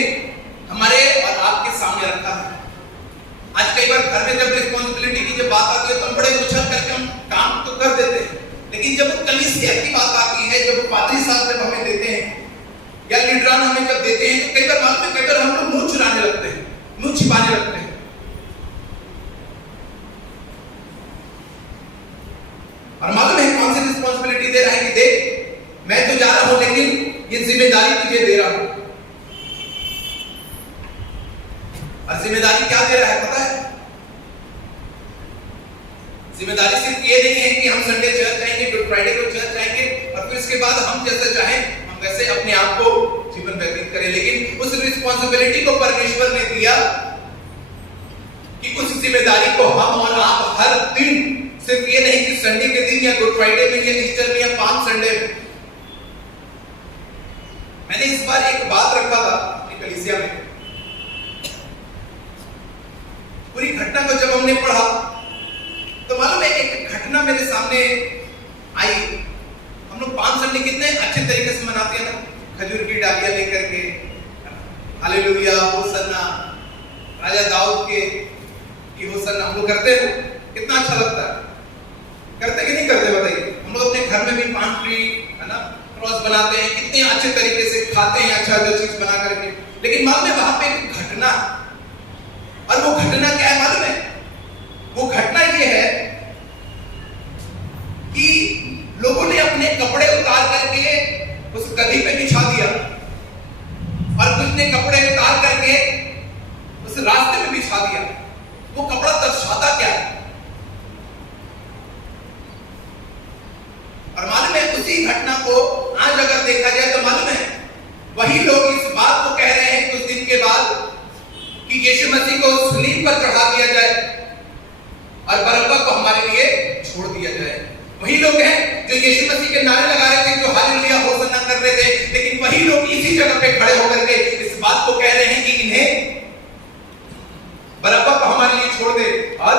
हमारे और आपके सामने रखा है। आज कई बार घर में जब रिस्पांसिबिलिटी की जब बात आती है तो हम बड़े उछल करके हम काम तो कर देते हैं, लेकिन जब कलीसिया की बात आती है, जब पादरी साहब जब हमें देते हैं या लीडरान हमें जब देते हैं तो कई बार मालूम है, कई बार हम लोग मुंह चुराने लगते हैं, मुंह छिपाने लगते हैं। और मालूम है कौन सी रिस्पांसिबिलिटी दे रहा है कि देख, मैं तो जा रहा हूं लेकिन ये जिम्मेदारी तुझे दे रहा हूं। और जिम्मेदारी क्या दे रहा है पता है? जिम्मेदारी सिर्फ ये नहीं है कि हम संडे चर्च जाएंगे, गुड फ्राइडे को चर्च जाएंगे और फिर इसके बाद हम जैसे चाहें हम वैसे अपने आप को जीवन व्यतीत करें, लेकिन उस रिस्पांसिबिलिटी को परमेश्वर ने दिया कि उस जिम्मेदारी को हम और आप हर दिन, सिर्फ ये नहीं कि संडे के दिन या गुड फ्राइडे में या ईस्टर में या 5 संडे में। मैंने इस बार एक बात रखा था अपनी कलीसिया में, पूरी घटना को जब हमने पढ़ा तो मालूम है एक घटना मेरे सामने आई। हम लोग 5 संडे कितने अच्छे तरीके से मनाते हैं ना, खजूर की डालियां लेकर के, हालेलुया, होसन्ना, राजा दाऊद के होसन्ना हम लोग करते हैं, कितना अच्छा लगता है। करते कि नहीं करते बताइए? हम लोग अपने घर में भी पाम ट्री है ना, क्रॉस बनाते हैं, कितने अच्छे तरीके से खाते हैं अच्छा जो चीज बना करके। लेकिन मालूम है वहां पे एक घटना, और वो घटना क्या है मालूम है? वो घटना ये है कि लोगों ने अपने कपड़े उतार करके उस गदी पे बिछा दिया और कुछ ने कपड़े उतार करके उस रास्ते में बिछा दिया। वो कपड़ा दर्शाता क्या है? और मालूम है उसी घटना को आज अगर देखा जाए तो मालूम है वही लोग इस बात को कह रहे हैं कुछ दिन के बाद कि यीशु मसीह को सलीब पर चढ़ा दिया जाए और बरअब्बा को हमारे लिए छोड़ दिया जाए। वही लोग हैं जो यीशु मसीह के नारे लगा रहे थे, जो हालेलुया होसन्ना कर रहे थे, लेकिन वही लोग इसी जगह पे खड़े होकर के इस बात को कह रहे हैं कि इन्हें बरअब्बा को हमारे लिए छोड़ दे और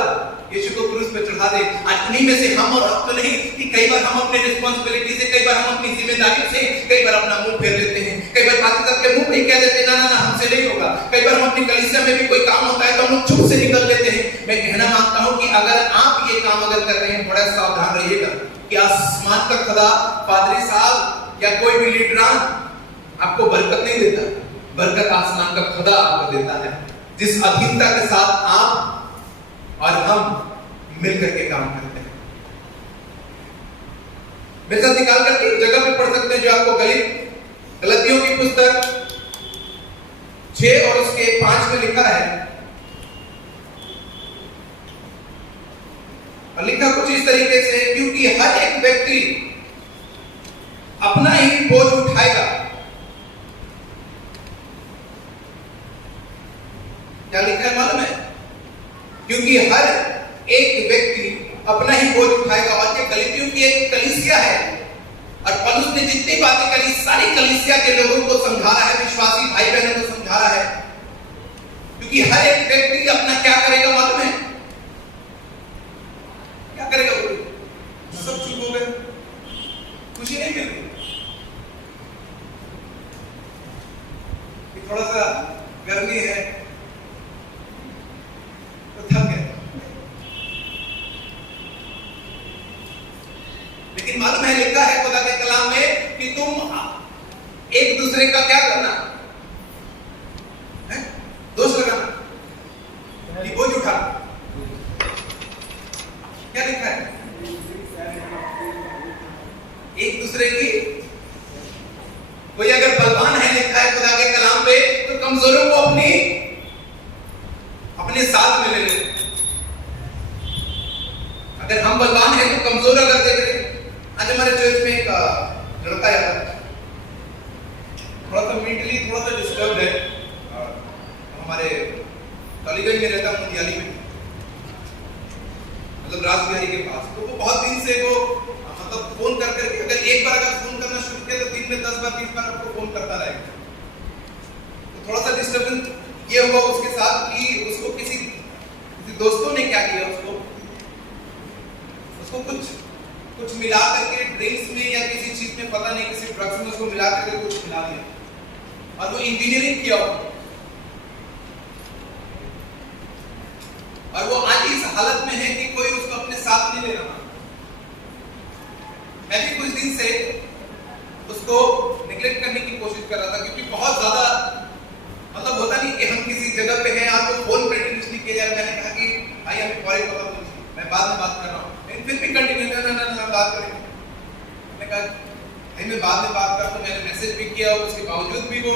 यीशु को क्रूस पे चढ़ा दे। आज उन्हीं में से हम और अब तो नहीं कि कई बार हम अपने रिस्पांसिबिलिटी से, कई बार हम अपनी जिम्मेदारी से कई बार अपना मुंह फेर लेते हैं, कई बार बात करके मुंह नहीं कह देते ना ना ना हमसे नहीं होगा। कई बार हम अपनी कलीसिया में भी कोई काम होता है तो हम लोग चुप से निकल लेते हैं। मैं कहना मांगता हूं कि अगर आप ये काम अगर कर रहे हैं बड़ा सावधान रहिएगा कि आसमान का खुदा, पादरी साहब या कोई भी लीडरान आपको बरकत नहीं देता, बरकत आसमान का खुदा आपको देता है। जिस अधीनता के साथ आप मिलकर के काम करते हैं। मेरे साथ निकाल करके एक जगह पे पढ़ सकते हैं जो आपको गलतियों की पुस्तक 6 और उसके 5 में लिखा है, और लिखा कुछ इस तरीके से, क्योंकि हर एक व्यक्ति अपना ही बोझ उठाएगा। क्या लिखा है मालूम है? क्योंकि हर एक व्यक्ति अपना ही बोझ उठाएगा। और ये गलतियों की एक कलीसिया है, और पौलुस ने जितनी बातें करी सारी कलीसिया के लोगों को समझा रहा है, विश्वासी भाई बहनों को समझा रहा है। क्योंकि हर एक व्यक्ति अपना क्या करेगा मालूम है? क्या करेगा? बोलो। सब चुप हो गए, खुशी नहीं मिल रही। थोड़ा सा गर्मी है तो थक गए, लेकिन मालूम है लिखा है खुदा के कलाम में कि तुम एक दूसरे का क्या करना है? दोष लगाना, कि बोझ उठाना। क्या लिखा है? एक दूसरे की, कोई अगर बलवान है लिखा है खुदा के कलाम पे, तो कमजोरों को अपने साथ में ले ले। अगर हम बलवान हैं तो कमजोर अगर देख रहे। आज हमारे चर्च में एक लड़का आया, थोड़ा सा मेंटली थोड़ा सा डिस्टर्ब है, हमारे टॉलीगंज में रहता हूँ, मुंदियाली में, मतलब राजबिहारी के पास। तो वो बहुत दिन से वो मतलब फोन कर करके, अगर एक बार अगर फोन करना शुरू किया तो दिन में 10 बार 20 बार आपको फोन करता रहेगा। तो थोड़ा सा डिस्टर्बेंस ये हुआ उसके साथ कि उसको किसी दोस्तों ने क्या किया, उसको कुछ मिला करके ड्रिंक्स में या किसी चीज में, पता नहीं किसी ड्रग्स में उसको मिला करके कुछ खिला दिया, और वो इंजीनियरिंग किया और वो आज इस हालत में है कि कोई उसको अपने साथ नहीं ले रहा। मैं भी कुछ दिन से उसको निगलेक्ट करने की कोशिश कर रहा था, क्योंकि बहुत ज्यादा मतलब होता नहीं कि हम किसी जगह पे हैं, आपको फोन पे कंटिन्यूअसली किया जा रहा है। मैंने कहा कि भाई हमें फौरी पता नहीं, मैं बाद में बात कर रहा हूँ, लेकिन फिर भी कंटिन्यू ना बात करेंगे। मैंने कहा भाई मैं बाद में बात करता हूँ। मैंने मैसेज भी किया और उसके बावजूद भी वो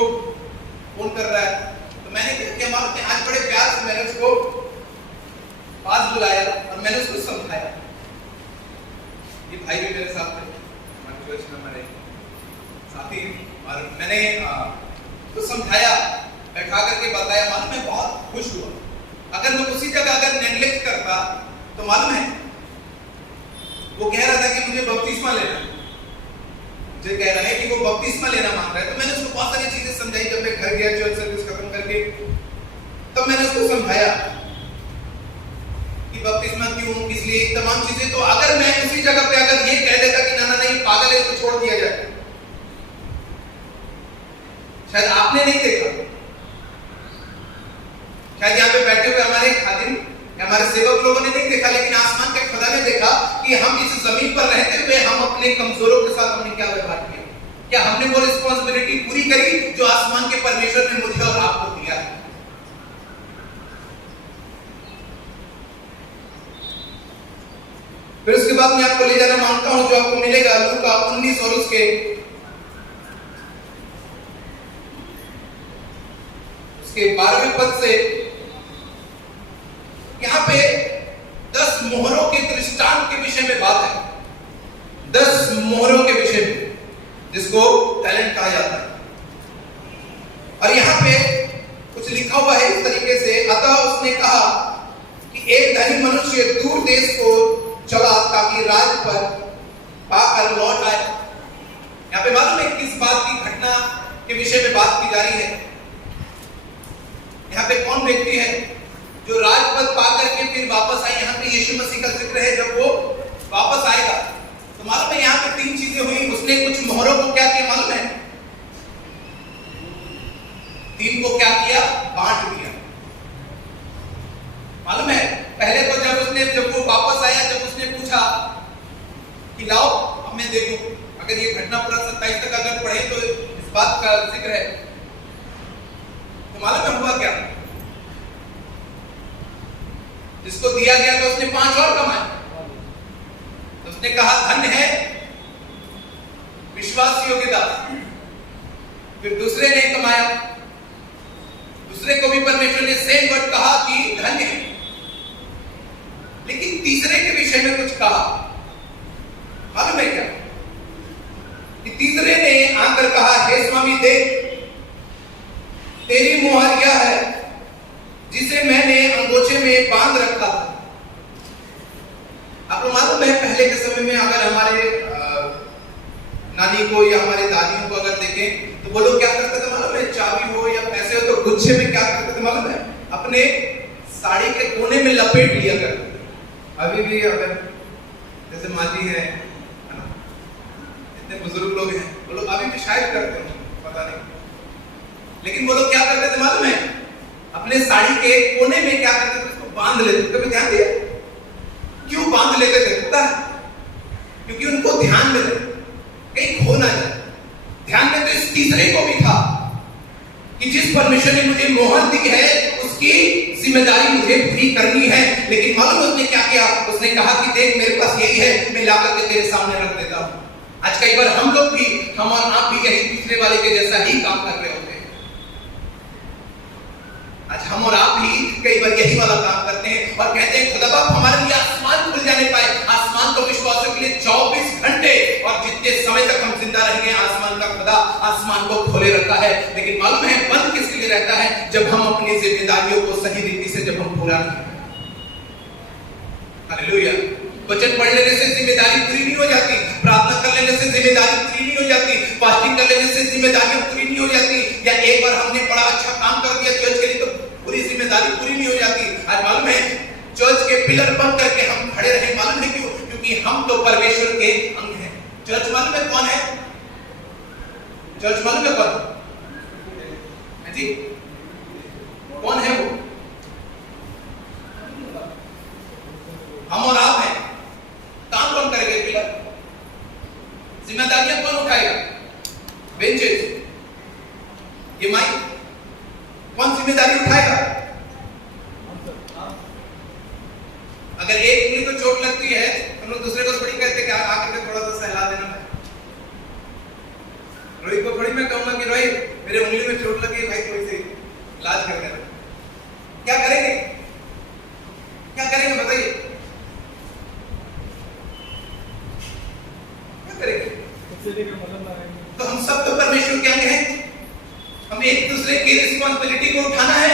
फोन कर रहा है। तो मैंने क्या किया मालूम है? आज बड़े प्यार से मैंने उसको पास बुलाया और मैंने उसको समझाया। ये भाई भी मेरे साथ थे, हमारे साथी, और मैंने उसको समझाया, बैठा करके बताया। मालूम है बहुत खुश हुआ। अगर मैं उसी जगह अगर नेग्लेक्ट करता तो मालूम है वो कह रहा था कि मुझे बपतिस्मा लेना, मुझे कह रहा है कि वो बपतिस्मा लेना मांग रहा है। तो मैंने उसको बहुत सारी चीजें समझाई। जब मैं घर गया चर्च सर्विस खत्म करके, तब मैंने उसको समझाया कि बपतिस्मा क्यों, किस लिए, तमाम चीजें। तो अगर मैं उसी जगह पे अगर ये कह देता कि ना नहीं पागल है, इसको छोड़ दिया जाए, शायद आपने नहीं देखा, शायद यहाँ पे बैठे हुए हमारे खादिम, हमारे सेवक लोगों ने नहीं देखा, लेकिन आसमान के खुदा ने देखा कि हम इस जमीन पर रहते हुए हम अपने कमजोरों के साथ हमने क्या व्यवहार किया। क्या हमने वो रिस्पांसिबिलिटी पूरी करी जो आसमान के परमेश्वर ने मुझे और आपको दिया है? फिर उसके बाद मैं आपको ले जाना मांगता हूं जो आपको मिलेगा लूका 19 और उसके 12वें पद से। यहां पे 10 मोहरों के दृष्टांत के विषय में बात है। 10 मोहरों के विषय में, जिसको टैलेंट कहा जाता है। और यहां पे कुछ लिखा हुआ है इस तरीके से, अतः उसने कहा कि एक धनी मनुष्य दूर देश को चला ताकि राज पर पाकर लौट आए। यहां पे मालूम है किस बात की घटना के विषय में बात की जा रही है? यहाँ पे कौन व्यक्ति है जो राजपद पाकर के फिर वापस आए? यहाँ पे यीशु मसीह का जिक्र है जब वो वापस आएगा। तो मालूम है यहाँ पे 3 चीजें हुई। उसने कुछ मोहरों को क्या किया मालूम है? 3 को क्या किया? बांट दिया। मालूम है पहले तो जब वो वापस आया, जब उसने पूछा कि लाओ अब मैं देखूं, अगर ये घटना पूरा 27 तक अगर पढ़े तो इस बात का जिक्र है। तो मालूम है हुआ क्या? जिसको दिया गया था उसने 5 और कमाए। तो उसने कहा धन्य है विश्वास योग्य दास। फिर दूसरे ने कमाया, दूसरे को भी परमेश्वर ने सेम वर्ड कहा कि धन्य है, लेकिन तीसरे के विषय में कुछ कहा। मालूम है क्या कि तीसरे ने आकर कहा, हे स्वामी देख, तेरी मोहर यह है जिसे मैंने अंगोछे में बांध रखा था। आपको मालूम है पहले के समय में अगर हमारे नानी को या हमारे दादियों को अगर देखें तो वो लोग क्या करते थे मालूम है? चाबी हो या पैसे हो तो गुच्छे में क्या करते थे मालूम है? अपने साड़ी के कोने में लपेट लिया करते थे। अभी भी अगर जैसे माँ जी है ना, इतने बुजुर्ग लोग हैं, वो लोग अभी भी शायद करते हैं, पता नहीं, लेकिन वो लोग क्या करते थे मालूम है? अपने साड़ी के कोने में क्या करते थे? उसको बांध लेते थे। कभी ध्यान दिया क्यों बांध लेते थे? पता है? क्योंकि उनको ध्यान में रहे, कहीं खो ना जाए। ध्यान में तो इस तीसरे को भी था कि जिस परमेश्वर ने मुझे मोहर दी है उसकी जिम्मेदारी मुझे पूरी करनी है। लेकिन मालूम उसने क्या किया? उसने कहा कि देख मेरे पास यही है, मैं लाकर के तेरे सामने रख देता हूं। आज कई बार हम लोग भी, हम और आप भी यही तीसरे वाले के जैसा ही काम कर रहे होते हैं। आज हम और आप भी कई बार यही वाला काम करते हैं और कहते हैं खुदा बाप हमारे लिए आसमान खुल जाने पाए। आसमान तो विश्वासियों के लिए 24 घंटे और जितने समय तक हम जिंदा रहेंगे आसमान का खुदा आसमान को खोले रखा है। लेकिन मालूम है बंद किसके लिए रहता है? जब हम अपनी जिम्मेदारियों को सही रीति से जब हम पूरा नहीं। हालेलुया। वचन पढ़ लेने से जिम्मेदारी पूरी नहीं हो जाती, प्रार्थना कर लेने से जिम्मेदारी पूरी नहीं हो जाती, फास्टिंग कर लेने से जिम्मेदारियां पूरी नहीं हो जाती, या एक बार हमने बड़ा अच्छा काम कर दिया चर्च के लिए तो पूरी जिम्मेदारी पूरी नहीं हो जाती। आज मालूम है चर्च के पिलर बन करके हम खड़े रहे, मालूम है क्यों? क्योंकि हम तो परमेश्वर के अंग हैं। चर्च मालूम है कौन है? चर्च मालूम है कौन जी? कौन है वो? हम और आप हैं। काम कौन करेगा? पिलर। जिम्मेदारियां कौन उठाएगा? बेंचेस, ये माइक, कौन जिम्मेदारी उठाएगा? अगर एक उंगली को चोट लगती है हम लोग दूसरे को थोड़ी कहते कि आकर के थोड़ा सा सहला देना है। रोहित को थोड़ी मैं कहूंगा कि रोहित मेरे उंगली में चोट लगी है भाई, थोड़ी सी इलाज कर देना। क्या करेंगे? क्या करेंगे बताइए? क्या करेंगे? तो हम सब तो परमेश्वर के अंग हैं। हमें एक दूसरे की रिस्पांसिबिलिटी को उठाना है।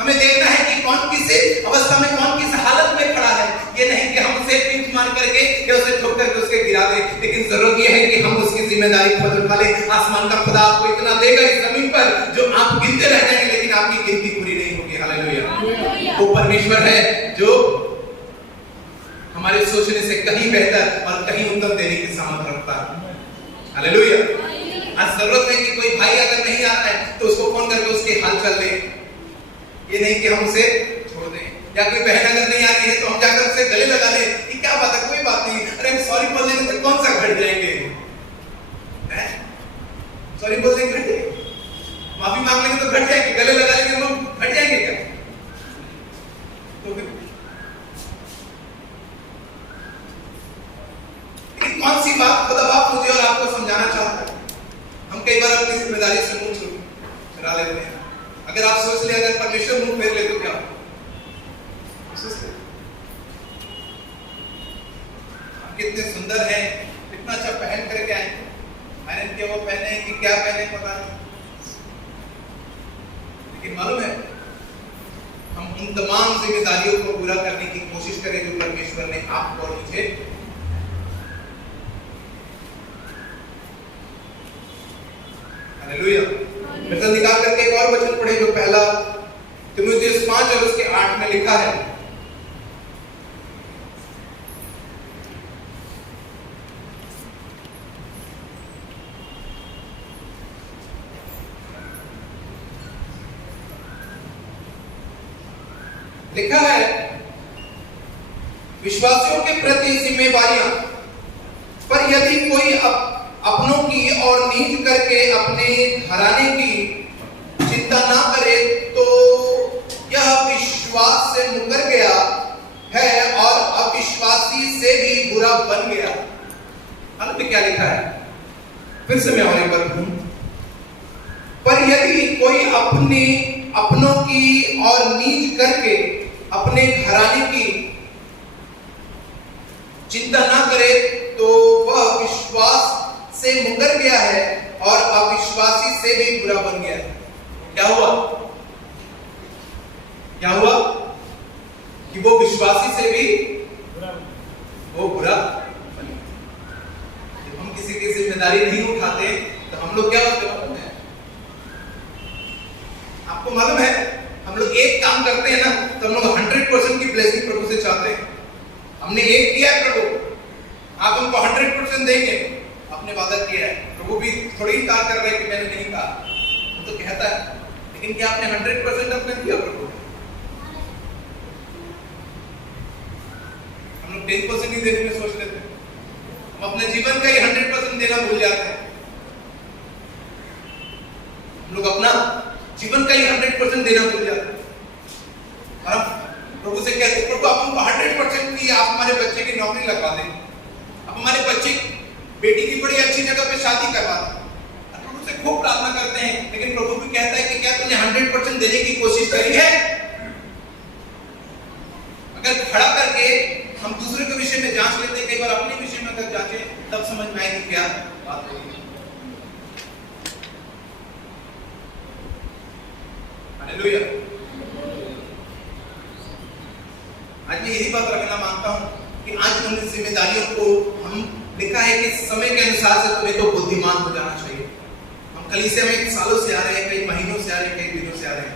हमें देखना है कि कौन किस अवस्था में, कौन किस हालत में खड़ा है। ये नहीं कि हम उसे पिंच मार करके या उसे ठोक करके उसके गिरा दें, लेकिन जरूरत यह है कि हम उसकी जिम्मेदारी खुद उठा लें। आसमान का खुदा आपको इतना देगा इस जमीन पर जो आप गिनते रह जाएंगे लेकिन आपकी गिनती पूरी नहीं होगी। हालेलुया। वो परमेश्वर है जो हमारे सोचने से कहीं बेहतर और कहीं उत्तम देने की सामर्थ्य रखता है। हालेलुया। आज जरूरत है कि कोई भाई अगर नहीं आ रहा है तो उसको फोन करके उसके हाल चाल ले। ये नहीं कि हम उसे छोड़ दें, या कोई बहन अगर नहीं आ रही है तो हम जाकर उसे गले लगा ले कि क्या बात है, कोई बात नहीं, अरे हम सॉरी बोल देंगे तो कौन सा घट जाएंगे? सॉरी बोल देंगे घट जाएंगे, माफी मांग लेंगे तो घट जाएंगे, गले लगा लेंगे तो हम घट जाएंगे क्या? तो लेकिन कौन सी बात खुदा बाप मुझे और आपको समझाना चाहता है? हम कई बार अपनी जिम्मेदारी से मुंह चुरा लेते हैं। अगर आप सोच ले अगर परमेश्वर मुंह फेर ले तो क्या? कितने सुंदर हैं, कितना अच्छा पहन करके आए, आयरन किया वो पहने कि क्या पहने पता नहीं, लेकिन मालूम है हम उन तमाम जिम्मेदारियों को पूरा करने की कोशिश करें जो परमेश्वर ने आपको और मुझे हालेलुया। मेरे साथ निकाल करके एक और वचन पढ़े जो पहला तीमुथियुस 5 और उसके 8 में लिखा है। लिखा है विश्वासियों के प्रति जिम्मेवारियां, पर यदि कोई अपनों की और नीच करके अपने घराने की चिंता ना करे तो यह विश्वास से मुकर गया है और अविश्वासी से भी बुरा बन गया। अंत में क्या लिखा है? फिर से मैं और एक बार पढ़ूं। पर यदि कोई अपनों की और नीच करके अपने घराने की चिंता ना करे तो वह विश्वास से मुकर गया है और अविश्वासी से भी बुरा बन गया है। क्या हुआ? क्या हुआ कि वो विश्वासी से भी वो बुरा बन गया। जब हम किसी की जिम्मेदारी नहीं उठाते तो हम लोग क्या होते हैं? आपको मालूम है, हम लोग एक काम करते हैं ना तो हम लोग 100% की ब्लेसिंग प्रभु से चाहते हैं। हमने एक किया है प्रभु, आप हमको 100% देंगे, आपने वादा किया है। प्रभु भी थोड़ी इनकार कर रहे हैं कि मैंने नहीं कहा, वो तो कहता है, लेकिन क्या आपने 100% अपने दिया प्रभु? हम लोग 10% ही देने में सोच लेते हैं। हम अपने जीवन का ही 100% देना भूल जाते हैं। हम लोग अपना जीवन का ही 100% देना भूल जाते हैं और हम प्रभु से कहते हैं, प्रभु आप हमको 100% की आप हमारे बच्चे की नौकरी लगवा दें, आप हमारे बच्चे बेटी की बड़ी अच्छी जगह पे शादी करवा दें। प्रभु से खूब प्रार्थना करते हैं, लेकिन प्रभु भी कहता है कि क्या तूने 100% देने की कोशिश करी है? अगर खड़ा करके हम दूसरे के विषय में जांच लेते, कई बार अपने विषय में अगर जांचे तब समझ में आएगी क्या बात होगी। हालेलुया। आज मैं यही बात रखना मांगता हूं कि आज उन जिम्मेदारियों को हम लिखा है कि समय के अनुसार से तुम्हें तो बुद्धिमान हो जाना चाहिए। हम कलीसिया में सालों से आ रहे हैं, कई महीनों से आ रहे हैं, कई दिनों से आ रहे हैं।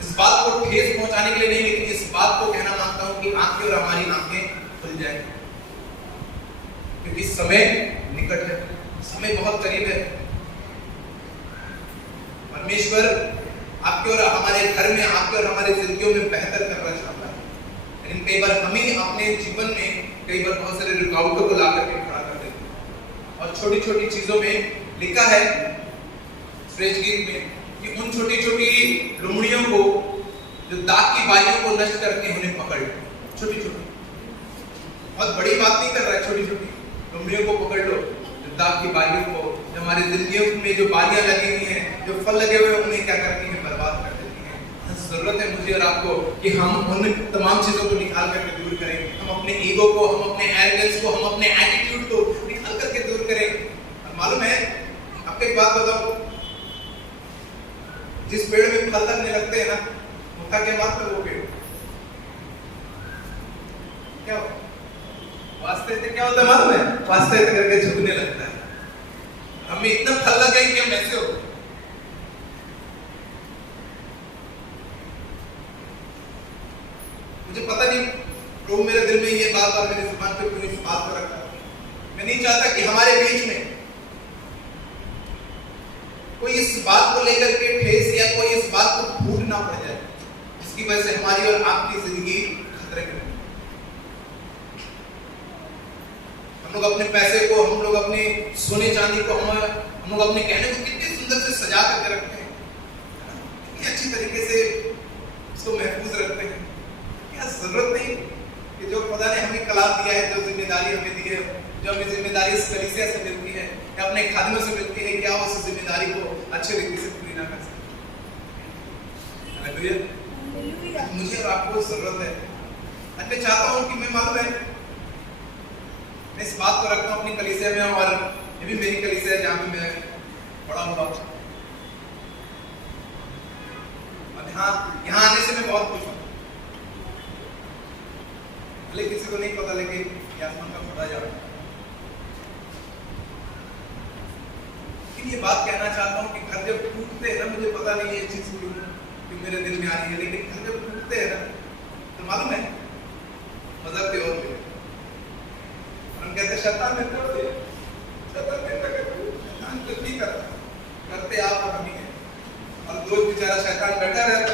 इस बात को ठेस पहुंचाने के लिए नहीं, लेकिन इस बात को कहना मांगता हूं कि आपकी और हमारी आंखें खुल जाए, क्योंकि समय निकट है, समय बहुत करीब है। परमेश्वर आपके और हमारे घर में, आपके और हमारे जिंदगियों में बेहतर करना चाहता है, लेकिन कई बार हम ही अपने जीवन में कई बार बहुत सारे रुकावटों को ला करके खड़ा कर देते हैं। और छोटी छोटी चीजों में लिखा है श्रेष्ठ गीत में कि उन छोटी छोटी लुमड़ियों को जो दाग की बालियों को नष्ट करके उन्हें पकड़ लो। छोटी छोटी, बहुत बड़ी बात नहीं कर रहा है, छोटी छोटी लुमड़ियों को पकड़ लो, जो दाग की बालियों को, जो हमारी जिंदगियों में जो बालियां लगी हुई हैं, जो फल लगे हुए हैं, उन्हें क्या करती हैं? बर्बाद कर देती हैं। जरूरत है मुझे और आपको कि हम उन तमाम चीजों को निकाल करके दूर करें। हम अपने ईगो को, हम अपने एरोगेंस को, हम अपने एटीट्यूड को निकाल करके दूर करें। और मालूम है, आपको एक बात बताओ, जिस पेड़ में फल लगने लगते हैं ना, उनका क्या बात है? वो पेड़ क्या वास्ते से क्या होता है मालूम है? वास्ते से करके झुकने लगता है। हमें इतना फल लगे कि हम ऐसे हो। मुझे पता नहीं प्रभु मेरे दिल में ये बात और मेरे जुबान पे क्यों इस बात को रखा। मैं नहीं चाहता कि हमारे बीच में कोई इस बात को लेकर के ठेस या कोई इस बात को भूल ना पड़ जाए, जिसकी वजह से हमारी और आपकी जिंदगी खतरे में। हम लोग अपने पैसे को, हम लोग अपने सोने चांदी को, हम लोग अपने गहने को कितने सुंदर से सजा करके रखते हैं, कितनी अच्छी तरीके से उसको महफूज रखते हैं। क्या जरूरत नहीं कि जो खुदा ने हमें कलाम दिया है, जो जिम्मेदारी हमें दी है, जो हमें जिम्मेदारी इस कलीसिया से मिलती है या अपने खादिमों से मिलती है, क्या उस जिम्मेदारी को अच्छे तरीके से पूरी ना कर सकते? हालेलुया। मुझे और आपको जरूरत है। मैं चाहता हूं कि मैं मालूम है, मैं इस बात को रखता हूं अपनी कलीसिया में, और ये भी मेरी कलीसिया है जहां पे मैं बड़ा हुआ। और यहाँ आने से मैं बहुत खुश हूं। भले किसी को नहीं पता, लेकिन आसमान का खुदा जाता है। लेकिन ये बात कहना चाहता हूँ कि घर जब टूटते हैं ना, मुझे पता नहीं ये चीज क्यों मेरे दिल में आ रही है, लेकिन घर जब टूटते हैं ना, तो मालूम है मजाक पे और हम कहते हैं शैतान ने कर दिया, शैतान ने कुछ नहीं करता, करते आप और हम ही हैं। और दोस्त बेचारा शैतान बैठा रहता,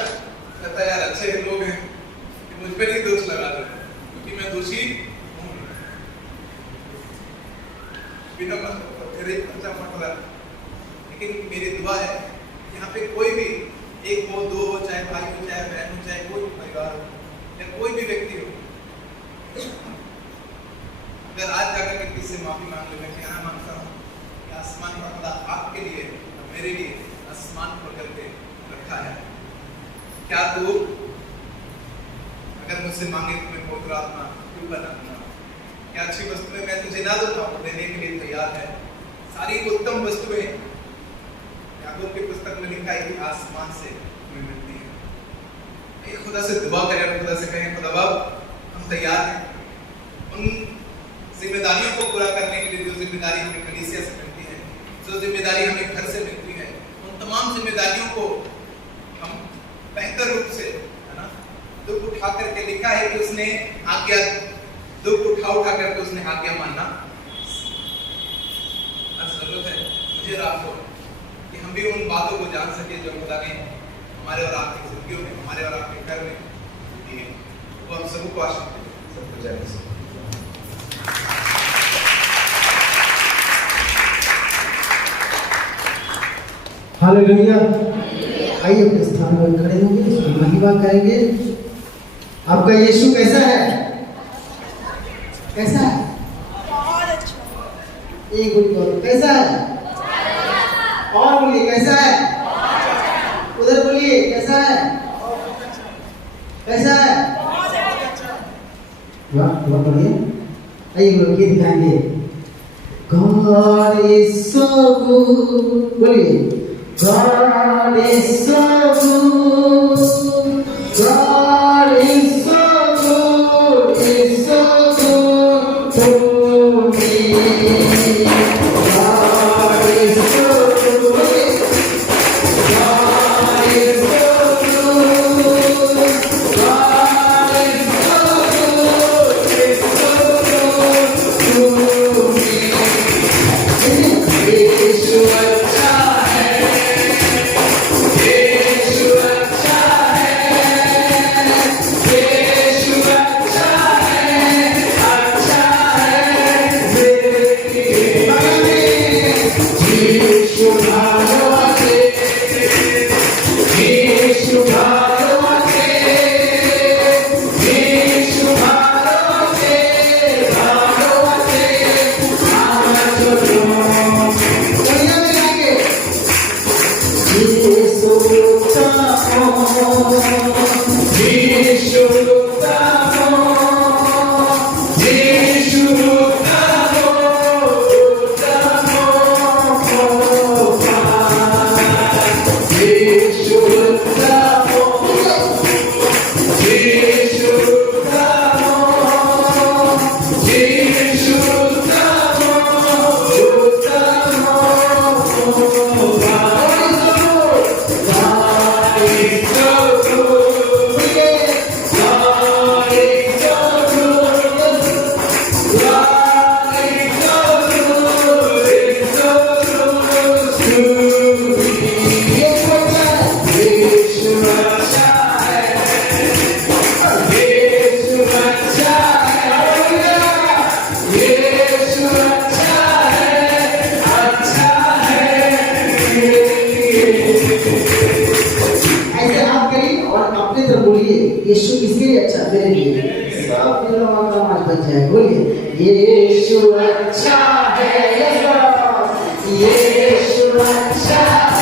कहता यार अच्छे लोग हैं कि मुझ पे नहीं दोष लगा रहे, क्योंकि मैं दोषी हूँ। बिना मतलब, लेकिन मेरी दुआ है यहाँ पे कोई भी एक हो, दो हो, चाहे भाई हो, चाहे बहन हो, चाहे कोई परिवार हो या कोई भी व्यक्ति हो, माफी मांग ले। मैं कहना मांगता हूँ कि आसमान का खुदा आपके लिए और मेरे लिए आसमान पकड़ के रखा है। क्या तू अगर मुझसे मांगे तो मैं पवित्र आत्मा क्यों बना दूंगा? क्या अच्छी वस्तुएं मैं तुझे ना दूंगा? वो देने के लिए तैयार है। सारी उत्तम वस्तुएं याकूब की पुस्तक में लिखा है कि आसमान से हमें मिलती है। एक खुदा से दुआ करें, खुदा से कहें खुदा बाप हम तैयार हैं उन जिम्मेदारियों को पूरा करने के लिए जो जिम्मेदारी हमें कलीसिया से मिलती है, जो जिम्मेदारी हमें घर से मिलती है, उन तमाम जिम्मेदारियों को हम बेहतर रूप से, है ना, दुख उठा करके लिखा है कि उसने आज्ञा, दुख उठा करके उसने आज्ञा मानना। जरूरत है मुझे और आपको कि हम भी उन बातों को जान सके जो खुदा ने हमारे और आपकी जिंदगियों में, हमारे और आपके घर में दी है। वो हम सबको आशीष दें, सबको जय मसीह। हालेलुया। आइए अपने स्थान पर खड़े होंगे, उसकी महिमा करेंगे। आपका यीशु कैसा है? कैसा है? एक बोलिए कैसा है? और बोलिए कैसा है? उधर बोलिए कैसा है? कैसा है? वाह वाह बोलिए। आइए बोलिए दिखाएंगे। God is so good. बोलिए God is so good. God is so good. Is so good to me. God is so good. God is so good. God is so good. Is so good to me. यीशु अच्छा है, यीशु अच्छा है, यीशु अच्छा है, अच्छा है मेरे लिए। यीशु भागवते, यीशु भागवते, यीशु भागवते, भागवते आज यीशु किसके लिए अच्छा? मेरे लिए। सब मेरा मांगा आज बच जाए। बोलिए यीशु अच्छा है, यीशु अच्छा है,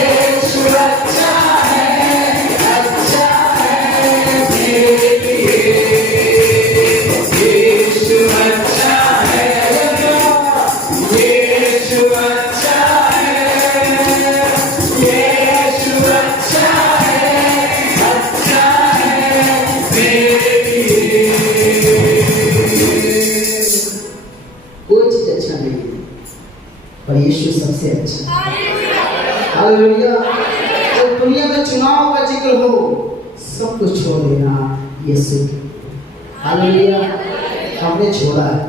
यीशु अच्छा है, अच्छा है मेरे लिए। यीशु अच्छा है, यीशु अच्छा है, यीशु अच्छा है, अच्छा है मेरे लिए। कोई चीज अच्छा नहीं है पर यीशु सबसे अच्छा। हालेलुया। जब दुनिया में चुनाव का जिक्र हो सब कुछ छोड़ देना यीशु। हालेलुया। हमने छोड़ा है,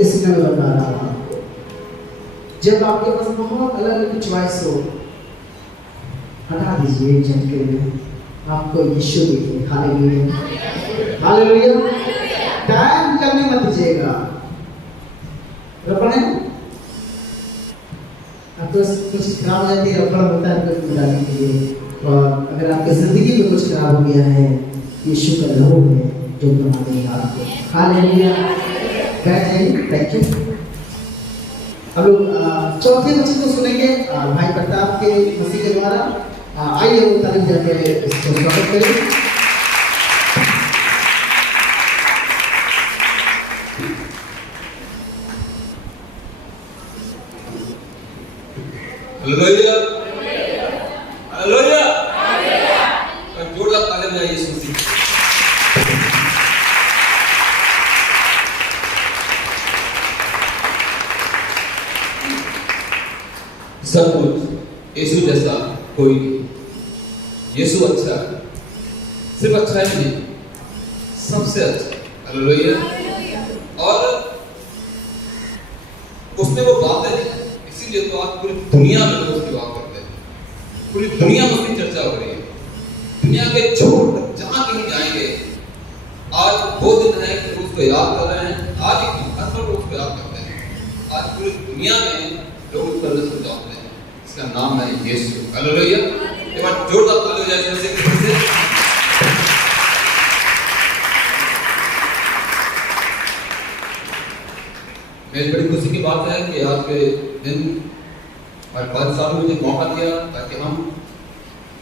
इसलिए मैं बता रहा हूं आपको। जब आपके पास बहुत अलग अलग चॉइस हो, हटा दीजिए झटके में, आपको यीशु दिखे। हालेलुया। हालेलुया। टाइम लगने मत दीजिएगा। रबड़ है अब तो कुछ खराब हो जाती है, रबड़ होता है कुछ बताने के लिए। और अगर आपकी जिंदगी में कुछ खराब हो गया है, यीशु का लहू है, जो बना देगा आपको। हालेलुया। बैठ जाइए, थैंक यू। हम लोग चौथे वचन को सुनेंगे भाई प्रताप के मसीह के द्वारा। आइए वो तारीफ जाके इसको स्वागत करें। हालेलुया, हालेलुया, जोरदार ताली बजाइए यीशु मसीह। सब कुछ यीशु जैसा कोई नहीं। यीशु अच्छा है, सिर्फ अच्छा ही नहीं, सबसे अच्छा। हालेलुया। और उसने वो बातें दी, इसीलिए तो आज पूरी दुनिया में लोग उसकी बात करते हैं, पूरी दुनिया में उसकी चर्चा हो रही है। दुनिया के छोर तक जहां कहीं जाएंगे, आज वो दिन है कि उसको याद कर रहे हैं। आज हर लोग उसको याद करते हैं। आज पूरी दुनिया में लोग उस पर विश्वास जानते हैं। इसका नाम है यीशु। हालेलुया। एक बार जोरदार ताली बजाइए मसीह से। मेरी बड़ी खुशी की बात है कि आज के दिन हमारे पांच साल में मुझे मौका दिया ताकि हम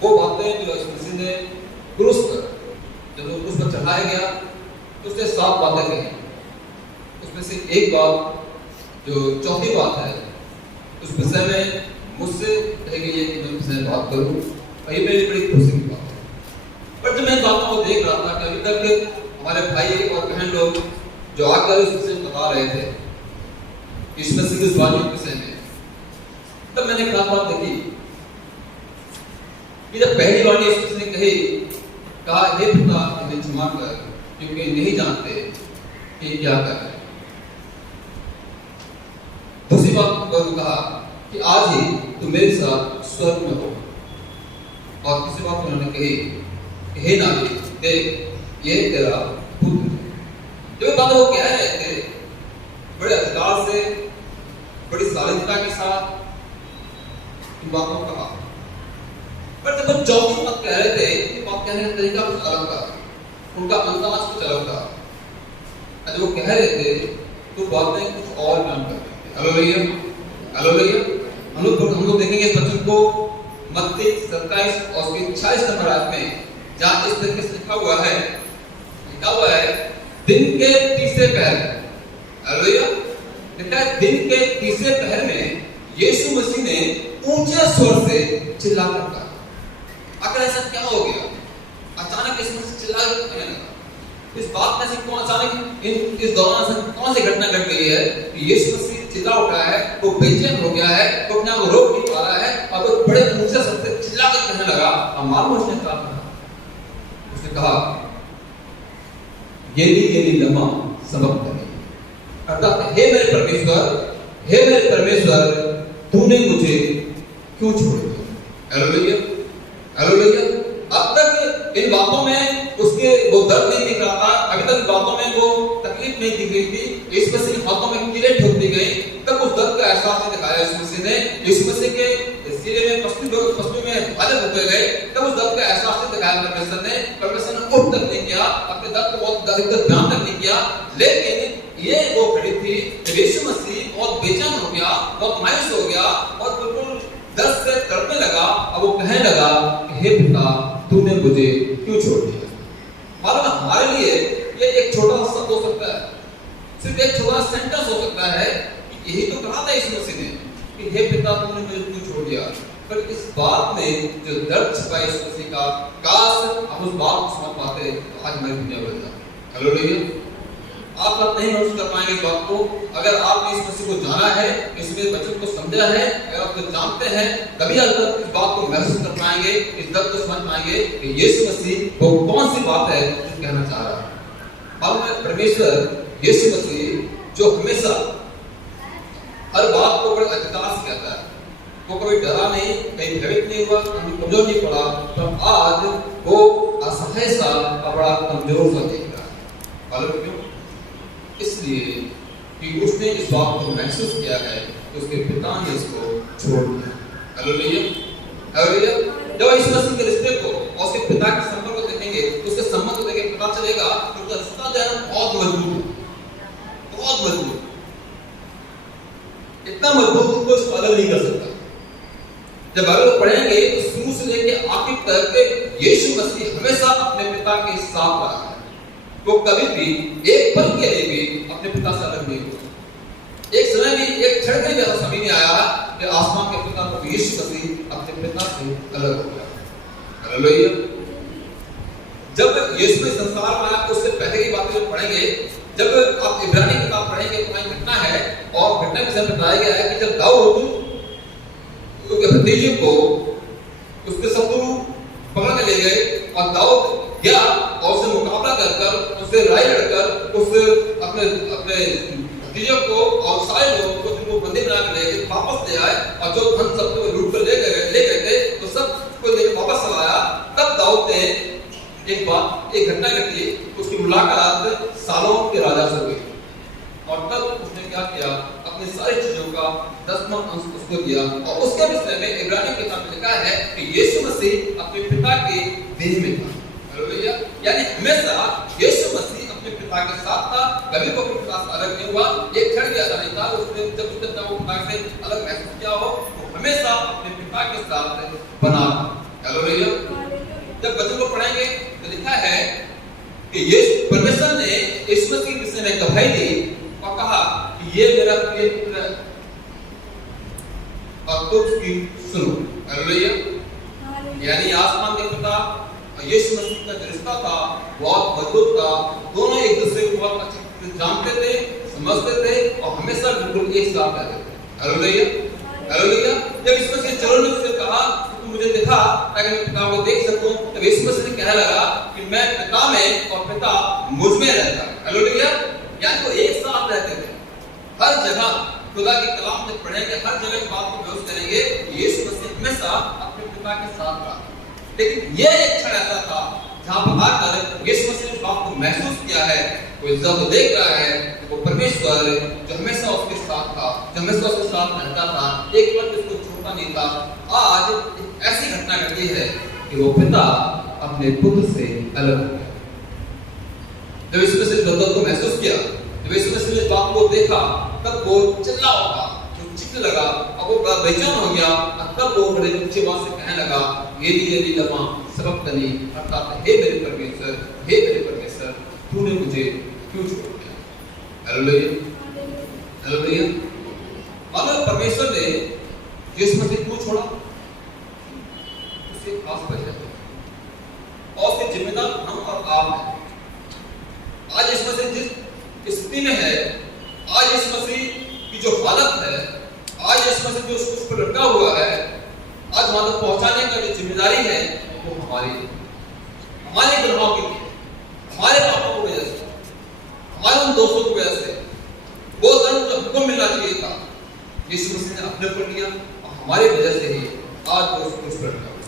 वो बातें जो यीशु मसीह ने क्रूस पर, जब वो क्रूस पर चढ़ाया गया तो उसने 7 बातें कही। उसमें से एक बात जो चौथी बात है, उस विषय में मुझसे कही गई है कि मैं उससे बात करूं, और ये मेरी बड़ी खुशी की बात है। पर जब मैं बातों को देख रहा था कि अभी तक हमारे भाई और बहन लोग जो आकर उस विषय में बता रहे थे, यीशु मसीह की वाणी के विषय में, तब मैंने एक बात देखी कि जब पहली वाणी यीशु मसीह ने कहा हे पिता इन्हें क्षमा कर क्योंकि नहीं जानते कि क्या कर रहे हैं। दूसरी बात पर कहा कि आज ही तू मेरे साथ स्वर्ग में हो। और तीसरी बात उन्होंने कही कि हे नारी देख ये तेरा पुत्र। जो बात वो कह रहे थे बड़े अधिकार से, बड़ी शालीनता के साथ इन बातों को कहा। पर जब वो चौथी बात कह रहे थे, बात कहने का तरीका कुछ अलग था, उनका अंदाज कुछ अलग था। जब वो कह रहे थे तो बातें कुछ और बयान कर रहे थे। Hallelujah, hallelujah. हम लोग देखेंगे इस वचन को मत्ती 27 और उसके 46 नंबर आयत में, जहां इस तरीके से लिखा हुआ है दिन के तीसरे पहर। हालेलुया। लिखा है दिन के तीसरे पहर में यीशु मसीह ने ऊंचे स्वर से चिल्लाकर कहा। आखिर ऐसा क्या हो गया? अचानक यीशु मसीह चिल्लाकर कहने लगा। इस बात में से कौन अचानक इस दौरान से कौन सी घटना घट गई है कि यीशु मसीह चिल्ला उठा है, वो बेचैन हो गया है, वो अपने आप को रोक नहीं पा रहा है, और वो बड़े ऊंचे स्वर से चिल्लाकर कहने लगा। और मालूम उसने क्या कहा? उसने कहा येली लमा सबक्तनी, अर्थात हे मेरे परमेश्वर तूने मुझे क्यों छोड़ दिया? Hallelujah, hallelujah. अब तक इन बातों में उसके वो दर्द नहीं दिख रहा था, अभी तक इन बातों में वो तकलीफ नहीं दिख रही थी। यीशु मसीह के हाथों में कीलें ठोक दी गई, तब उस दर्द का एहसास नहीं दिखाया यीशु मसीह ने। यीशु मसीह के सीने में पश्चिम में भाजप होते गए, तब उस दर्द का एहसास नहीं दिखाया परमेश्वर ने उठ तक नहीं किया, अपने दर्द को बहुत अधिक ध्यान तक नहीं किया। लेकिन ये वो घड़ी थी जब यीशु मसीह बहुत बेचैन हो गया, बहुत मायूस हो गया और बिल्कुल दर्द से तड़पने लगा। अब वो कहने लगा कि हे पिता तूने मुझे क्यों छोड़ दिया? मालूम है हमारे लिए ये एक छोटा सा शब्द हो सकता है, सिर्फ एक छोटा सेंटेंस हो सकता है कि यही तो कहा था यीशु मसीह ने कि हे पिता तूने मुझे क्यों छोड़ दिया। पर इस बात में जो दर्द छिपा यीशु मसीह का, काश हम उस बात को समझ पाते तो आज हमारी दुनिया बदल जाती। हालेलुया। आप सब नहीं महसूस कर पाएंगे इस बात को। अगर आपने इस मसीह को जाना है, इसमें वचन को समझा है, अगर आप तो जानते हैं, तभी आप इस बात को महसूस कर पाएंगे, इस दर्द को समझ पाएंगे कि यीशु मसीह वो कौन सी बात है जो कहना चाह रहा है। मालूम है परमेश्वर यीशु मसीह जो हमेशा हर बात को बड़े अधिकार से कहता है, वो कभी डरा नहीं, कहीं भयभीत नहीं हुआ, कमजोर नहीं पड़ा, पर आज वो असहाय सा और बड़ा कमजोर सा दिख रहा है। मालूम क्यों? इसलिए कि उसने इस बात को महसूस किया है कि उसके पिता ने इसको छोड़ दिया। Hallelujah, hallelujah. जब यीशु मसीह के रिश्ते को और उसके पिता के संपर्क को देखेंगे, उसके संबंध को देखेंगे, पता चलेगा कि उसका मजबूत है, बहुत मजबूत, इतना मजबूत कि कोई इसको अलग नहीं कर सकता। जब बाइबल पढ़ेंगे तो शुरू से लेकर आखिर तक यीशु मसीह हमेशा अपने पिता के साथ रहा है। वो कभी भी एक पल के लिए भी अपने पिता से अलग नहीं हुआ। एक समय भी, एक क्षण भी ऐसा समय नहीं आया कि आसमान के पिता को यीशु मसीह अपने पिता से अलग हो गया। हालेलुया। जब यीशु ने संसार में आया तो उससे पहले की बातें जब पढ़ेंगे, जब आप इब्रानी किताब पढ़ेंगे तो वहां घटना है और घटना के साथ बताया गया है कि जब दाऊद उसके भतीजे को उसके शत्रु पकड़ के ले गए और दाऊद गया और उससे मुकाबला कर उससे लड़ाई लड़कर उस अपने भतीजे को और सारे लोगों को जिनको बंदी बना के ले गए वापस ले आए और जो धन सब को लूट कर ले गए थे तो सब को लेकर वापस लाया। तब दाऊद ने एक घटना घटी, उसकी मुलाकात सालों के राजा से हुई और तब उसने क्या किया, अपनी सारी चीजों का 10वां अंश उसको दिया। और उसके विषय में इब्रानी किताब में लिखा है कि यीशु मसीह अपने पिता के देह में था। हालेलुया। यानी हमेशा यीशु मसीह अपने पिता के साथ था, कभी वो अपने पिता से अलग नहीं हुआ। एक क्षण भी ऐसा नहीं था उसने जब उसने पिता से अलग महसूस किया हो, वो हमेशा अपने पिता के साथ बना था। हालेलुया। जब वचन को पढ़ेंगे तो लिखा है कि यीशु परमेश्वर ने यीशु मसीह के विषय में गवाही दी और कहा कि ये मेरा प्रिय पुत्र है और तुम उसकी सुनो। हालेलुया। यानी आसमान के पिता और यीशु मसीह का जो रिश्ता था बहुत मजबूत था। दोनों एक दूसरे को बहुत अच्छी तरह जानते थे, समझते थे और हमेशा बिल्कुल एक साथ रहते थे। हालेलुया। हालेलुया। जब यीशु मसीह चरणों में उससे कहा तू मुझे दिखा ताकि मैं पिता को देख सकूं, तब यीशु मसीह ने कहने लगा कि मैं पिता में और पिता मुझ में रहता है। हालेलुया। यानी वो एक साथ रहते थे। हर जगह खुदा की कलाम में पढ़ेंगे, हर जगह की बात को महसूस करेंगे, यीशु मसीह हमेशा अपने पिता के साथ रहा। लेकिन ये एक क्षण ऐसा था जहां पर आकर यीशु मसीह ने इस बात को महसूस किया है, वो जब देख रहा है वो परमेश्वर जो हमेशा उसके साथ था, जो हमेशा उसके साथ रहता था, एक पल भी उसको छोड़ता नहीं था। आज एक ऐसी घटना घटी है कि वो पिता अपने पुत्र से अलग हो गया। जब यीशु मसीह ने दर्द को महसूस किया, जब यीशु मसीह ने इस बात को देखा, तब वो चिल्ला उठा, जो चीखने लगा और वो बड़ा बेचैन हो गया। और तब वो बड़े ऊंची आवाज से कहने लगा, एली लमा सबक्तनी, अर्थात हे मेरे परमेश्वर, तूने मुझे क्यों छोड़ दिया। हालेलुया। हालेलुया। मानो परमेश्वर ने यीशु मसीह को छोड़ा, उससे खास वजह है और उसके जिम्मेदार हम और आप हैं। आज यीशु मसीह जिस स्थिति में है, आज यीशु मसीह की जो हालत है, आज यीशु मसीह जो उस पर लटका हुआ है, आज वहां तक पहुंचाने का जो जिम्मेदारी है वो हमारी है। हमारे गुनाहों की, हमारे पापों की वजह से, हमारे उन दोषों की वजह से वो दंड जो हमको मिलना चाहिए था, यीशु मसीह ने अपने पर लिया और हमारी वजह से ही आज वो उस पर लटका हुआ है।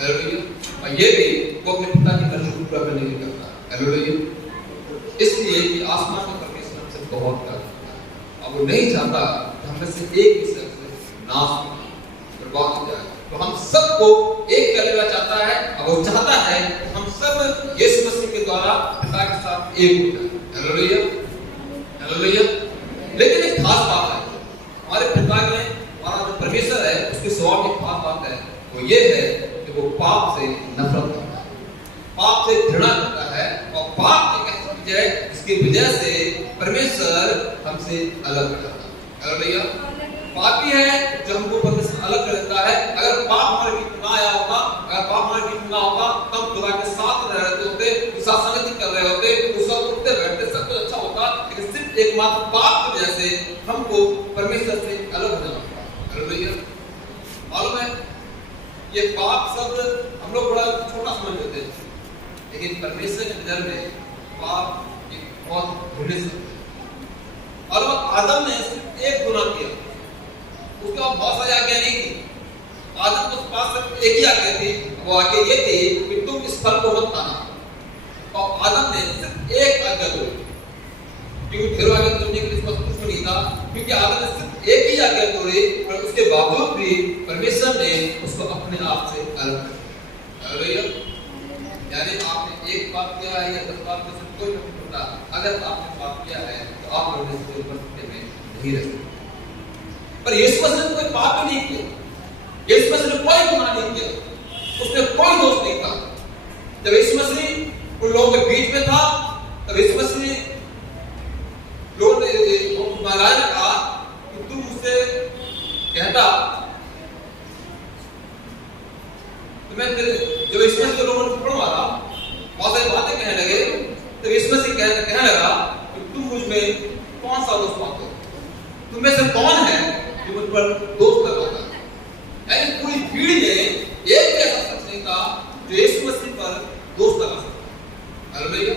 हालेलुया। और ये भी वो अपने पिता की मर्जी को पूरा करने के लिए करता है। हालेलुया। इसलिए कि आसमान का परमेश्वर हमसे बहुत प्यार करता है और वो नहीं चाहता कि हम में से एक भी शख्स नाश हो, बर्बाद हो जाए। तो हम सबको एक कर लेना चाहता है और वो चाहता है कि हम सब यीशु मसीह के द्वारा पिता के साथ एक हो जाए। हालेलुया। हालेलुया। लेकिन एक खास बात है, हमारे पिता में हमारा जो परमेश्वर है उसके स्वभाव की खास बात है, वो ये है कि वो पाप से नफरत करता है, पाप से घृणा करता है और पाप एक ऐसी चीज है जिसकी वजह से परमेश्वर हमसे अलग कर जाता है। हालेलुया। पापी है जो हमको परमेश्वर अलग कर देता है। अगर पाप हमारे बीच में ना आया होता, अगर पाप हमारे बीच में ना होता, तब खुदा के साथ रह रहे होते, उसका संगति कर रहे होते, उसका उठते बैठते सब कुछ अच्छा होता। लेकिन सिर्फ एकमात्र पाप की वजह से हमको परमेश्वर से अलग हो जाना पड़ा। हालेलुया। मालूम है ये पाप शब्द हम लोग बड़ा छोटा समझ लेते हैं, लेकिन परमेश्वर के नजर में पाप एक बहुत बड़ी शब्द है। और वो आदम ने सिर्फ एक गुनाह किया, उसके बाद बहुत सारी आज्ञा नहीं थी। आदम के पास सिर्फ एक ही आज्ञा थी, वो आज्ञा ये थी कि तुम इस फल को मत खाना। और आदम ने सिर्फ एक आज्ञा तोड़ी, क्योंकि फिर आज्ञा तोड़ने के लिए उसको कुछ नहीं था, क्योंकि आदम ने सिर्फ एक ही आज्ञा तोड़ी और उसके बावजूद भी परमेश्वर ने उसको अपने आप से अलग कर दिया। हालेलुया। यानी आपने एक पाप किया है या 10 पाप में से कोई नहीं पड़ता। अगर आपने पाप किया है तो आप लोग इसके ऊपर सत्य में नहीं रह सकते। पर यीशु मसीह ने कोई पाप ही नहीं किया, यीशु मसीह ने कोई गुनाह नहीं किया, उसने कोई दोष नहीं था। जब यीशु मसीह उन लोगों के बीच में था तब यीशु मसीह लोगों ने महाराज ने कहा कि तू मुझसे कहता तो मैं जब यीशु मसीह के लोगों ने थप्पड़ मारा, बहुत सारी बातें कहने लगे, तो यीशु मसीह कहने लगा कि तुम मुझ में कौन सा दोष पाते हो, तुम में से कौन है जो मुझ पर दोष लगाता है। यानी पूरी भीड़ में एक ऐसा शख्स नहीं था जो यीशु मसीह पर दोष लगा सकता। हालेलुया।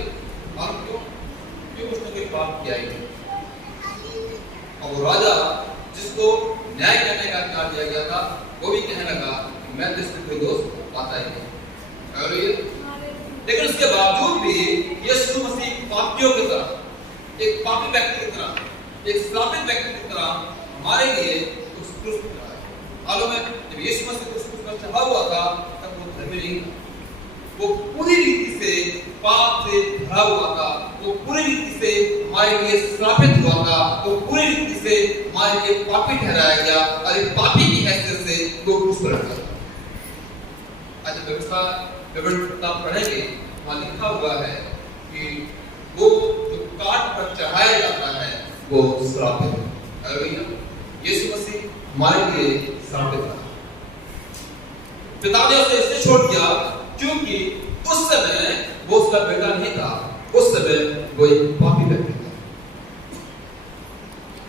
और क्यों उसने कोई पाप किया ही नहीं। और वो राजा जिसको न्याय करने का अधिकार दिया गया था वो भी कहने लगा कि मैं तो इसमें कोई दोष पाता ही नहीं। हालेलुया। लेकिन उसके बावजूद भी यीशु मसीह पापियों की तरह, एक पापी व्यक्ति की तरह, एक श्रापित व्यक्ति की तरह हमारे लिए उस क्रूस पर चढ़ा है। मालूम है जब यीशु मसीह उस क्रूस पर चढ़ा हुआ था तब वो धर्मी नहीं था, वो पूरी रीति से पाप से भरा हुआ था, वो पूरी रीति से हमारे लिए श्रापित हुआ था, वो पूरी रीति से हमारे लिए पापी ठहराया गया और एक पापी की हैसियत से वो क्रूस पर चढ़ा। आज व्यवस्था विवरणता पढ़ेंगे वहाँ लिखा हुआ है कि वो जो काट पर चढ़ाया जाता है वो श्रापित है। हालेलुया। यीशु मसीह हमारे लिए श्रापित था। पिता ने उसे इसलिए छोड़ दिया क्योंकि उस समय वो उसका बेटा नहीं था, उस समय वो एक पापी व्यक्ति था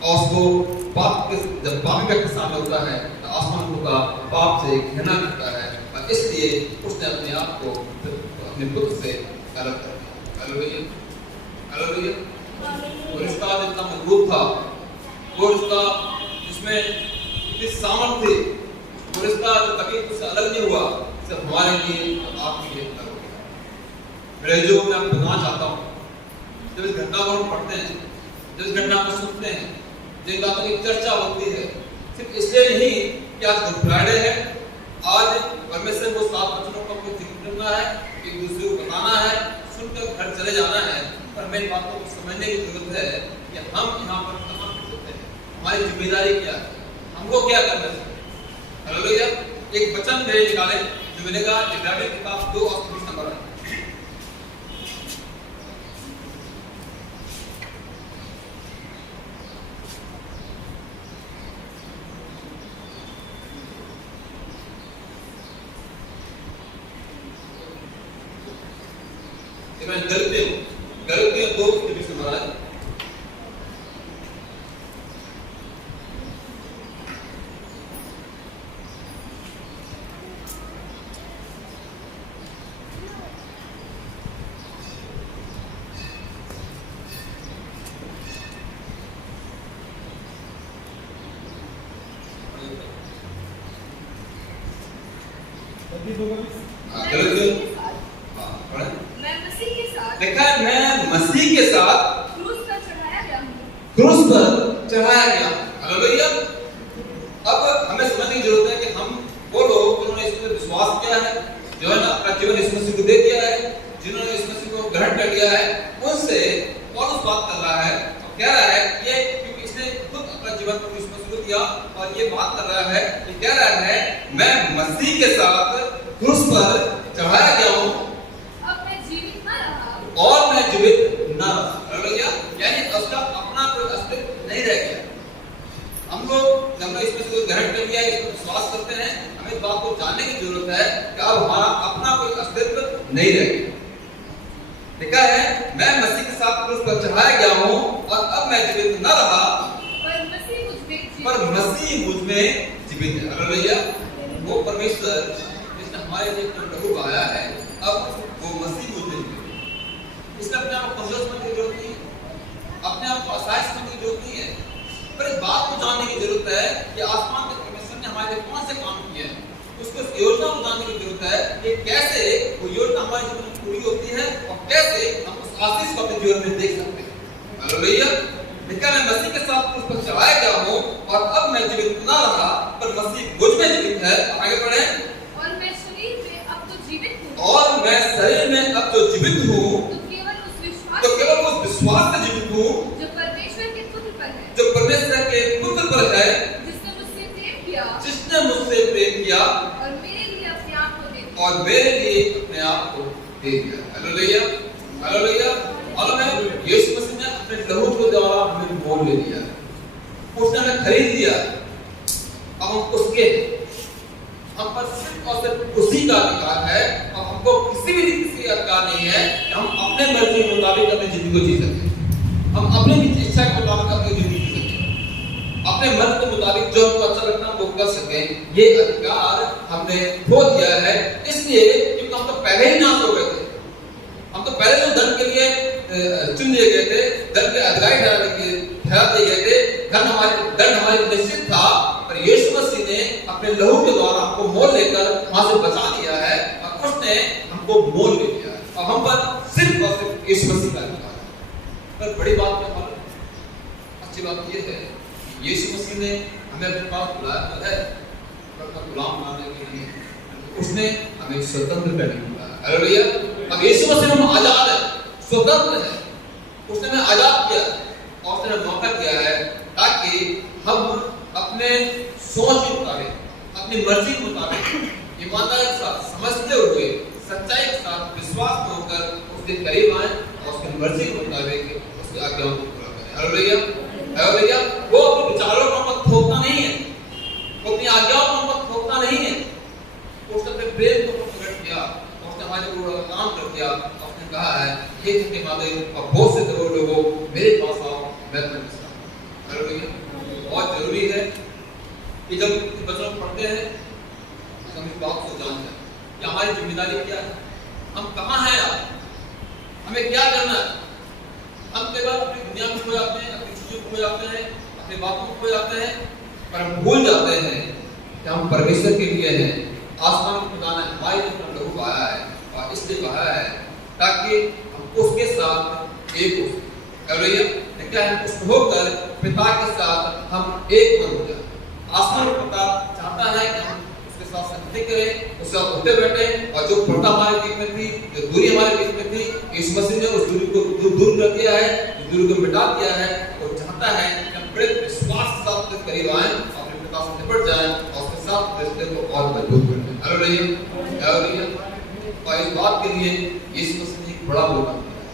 और उसको पाप के जब पापी व्यक्ति सामने होता है तो आसमान का पाप से घृणा करता है और इसलिए उसने अपने आप को अपने पुत्र से अलग कर दिया। हालेलुया। हालेलुया। वो रिश्ता जितना मजबूत था, वो रिश्ता जिसमें इतनी सामर्थ थी, वो रिश्ता जो कभी उससे अलग नहीं हुआ, सिर्फ हमारे लिए आपके लिए अलग हो गया। मेरे जो मैं आपको बताना चाहता हूँ, जब इस घटना को हम पढ़ते हैं, जब इस घटना को सुनते हैं, जिन बातों की चर्चा होती है, सिर्फ इसलिए नहीं कि आज गुड फ्राइडे है, आज परमेश्वर को 7 वचनों को हमको जिक्र करना है, एक दूसरे को बताना है, सुनकर घर चले जाना है, पर हमें बातों को समझने की जरूरत है कि हम यहाँ पर कहाँ पे होते हैं, हमारी जिम्मेदारी क्या है, हमको क्या करना चाहिए। हालेलुया। एक वचन मेरे निकाले जो मिलेगा इब्रानियों की किताब 2 और 20 नंबर है। गलतियों 2 के 20 नंबर है। देखा है मैं मसीह के साथ क्रूस पर चढ़ाया गया। हालेलुया। अब हमें समझने की जरूरत है कि हम वो लोग जिन्होंने इस पर विश्वास किया है, जो है ना अपना जीवन इस मसीह को दे दिया है, जिन्होंने इस मसीह को ग्रहण कर लिया है, उनसे पौलुस बात कर रहा है और कह रहा है ये क्योंकि इसने खुद अपना जीवन इस मसीह को दिया और ये बात कर रहा है कि कह रहा है मैं मसीह के साथ क्रूस पर चढ़ाया गया हूँ और मैं जीवित न रहा। हालेलुया। यानी उसका अपना कोई अस्तित्व नहीं रह गया। हम लोग जब इसमें से ग्रहण कर लिया, इसमें विश्वास करते हैं, हमें इस बात को जानने की जरूरत है कि अब हमारा अपना कोई अस्तित्व नहीं रह गया। लिखा है मैं मसीह के साथ क्रूस पर चढ़ाया गया हूँ और अब मैं जीवित न रहा पर मसीह मुझ में जीवित है। हालेलुया। वो परमेश्वर जिसने हमारे लिए प्रभु को आया है, अब वो मसीह मुझ में इसमें अपने आप को कमजोर समझने की जरूरत नहीं है, अपने आप को असहाय समझने की जरूरत नहीं है, पर इस बात को जानने की जरूरत है कि आसमान के परमेश्वर ने हमारे लिए कौन से काम किए हैं, उसको योजना को जानने की जरूरत है कि कैसे वो योजना हमारे जीवन में पूरी होती है और कैसे हम उस आशीष को अपने जीवन में देख सकते हैं। हालेलुया। लिखा मैं मसीह के साथ क्रूस पर चढ़ाया गया हूँ और अब मैं जीवित न रहा पर मसीह मुझ में जीवित है। आगे बढ़े। और मैं शरीर में अब तो जीवित हूँ मेरे लिए अपने आप को दे दिया। Hallelujah, hallelujah. और मैं यीशु मसीह ने अपने लहू के द्वारा हमें मोल ले लिया, उसने हमें खरीद लिया। अब हम उसके, हम पर सिर्फ और सिर्फ उसी का अधिकार है और हमको किसी भी रीति से अधिकार नहीं है कि हम अपने मर्जी के मुताबिक अपनी जिंदगी को जी सकें, हम अपनी इच्छा के मुताबिक अपनी जिंदगी जी सकें, अपने मन के मुताबिक जो हमको अच्छा लगता है वो कर सकें। ये अधिकार हमने खो दिया है, इसलिए क्योंकि हम तो पहले ही नाश हो गए थे। हम तो पहले जो धन के लिए चुन लिए गए थे, धन के अधिकारी ठहरा दिए गए थे, धन हमारे निश्चित था, पर यीशु मसीह ने अपने लहू के द्वारा हमको मोल लेकर वहां से बचा लिया है और उसने हमको मोल ले लिया है और हम पर सिर्फ और सिर्फ यीशु मसीह का अधिकार है। पर बड़ी बात क्या मालूम, अच्छी बात यह है कि यीशु मसीह ने हमें अपने पास बुलाया तो है, अपना गुलाम बनाने के लिए उसने हमें स्वतंत्र करने को बुलाया। हालेलुया। अब यीशु मसीह हम आजाद है, स्वतंत्र है, उसने हमें आजाद किया और उसने मौका दिया है ताकि हम अपने सोच के मुताबिक, अपनी मर्जी के मुताबिक ईमानदारी के साथ समझते हुए सच्चाई के साथ विश्वास में होकर उसके करीब आए और उसकी मर्जी के मुताबिक उसकी आज्ञाओं को पूरा करें। Hallelujah, hallelujah. वो अपने विचारों को मत थोपना नहीं है, वो अपनी आज्ञाओं को मत थोपना नहीं है, उसने अपने प्रेम को प्रकट किया, उसने हमारे ऊपर काम कर दिया। उसने कहा है हे के मादे और बहुत से लोगों मेरे पास आओ, मैं तुम्हें सिखाऊंगा। हालेलुया। बहुत जरूरी है कि जब वचन पढ़ते हैं हम इस बात को जान जाए कि हमारी जिम्मेदारी क्या है, हम कहाँ हैं, हमें क्या करना है। हम कई बार अपनी दुनिया में खो जाते हैं, अपनी चीजों को खो जाते हैं, अपनी बातों को खो जाते हैं, पर हम भूल जाते हैं कि हम परमेश्वर के लिए हैं। आसमान में खुदा ने हमारे लिए अपना लहू बहाया है और इसलिए बहाया है ताकि हम उसके साथ एक हो सकें। हालेलुया। क्या है, उसमें होकर पिता के साथ हम एक मन हो जाए। आसमान का पिता चाहता है कि हम उसके साथ संगति करें, उसके साथ उठे बैठे, और जो पर्दा हमारे बीच में थी, जो दूरी हमारे बीच में थी, यीशु मसीह ने उस दूरी को दूर कर दिया है, उस दूरी को मिटा दिया है। और चाहता है कि हम बड़े विश्वास के साथ उसके करीब आएं, अपने पिता से निपट जाएं और उसके साथ रिश्ते को और मजबूत कर दें। Hallelujah, hallelujah. और इस बात के लिए यीशु मसीह ने एक बड़ा बलिदान दिया है।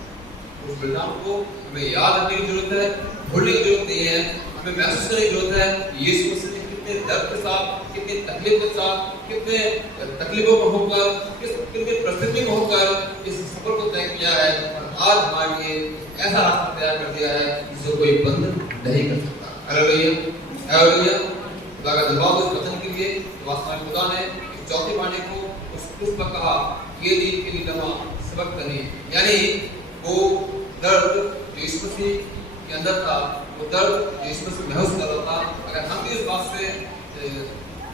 उस बलिदान को हमें याद रखने की जरूरत है, भूलने की जरूरत नहीं है, हमें महसूस करने की जरूरत है कि यीशु मसीह ने कितने दर्द के साथ, कितनी तकलीफ के साथ, कितने तकलीफों में होकर, कितनी परिस्थिति में होकर इस सफर को तय किया है और आज हमारे लिए ऐसा रास्ता तैयार कर दिया है जिसे कोई बंद नहीं कर सकता। Hallelujah, hallelujah. खुदा का धन्यवाद उस वचन के लिए। वास्तव में खुदा ने इस चौथी वाणी को उस पुष्प पर कहा ये दी के लिए लम्हा सबक नहीं, यानी वो दर्द जो यीशु मसीह के अंदर था, वो दर्द जो यीशु मसीह महसूस कर रहा था, अगर हम भी इस बात से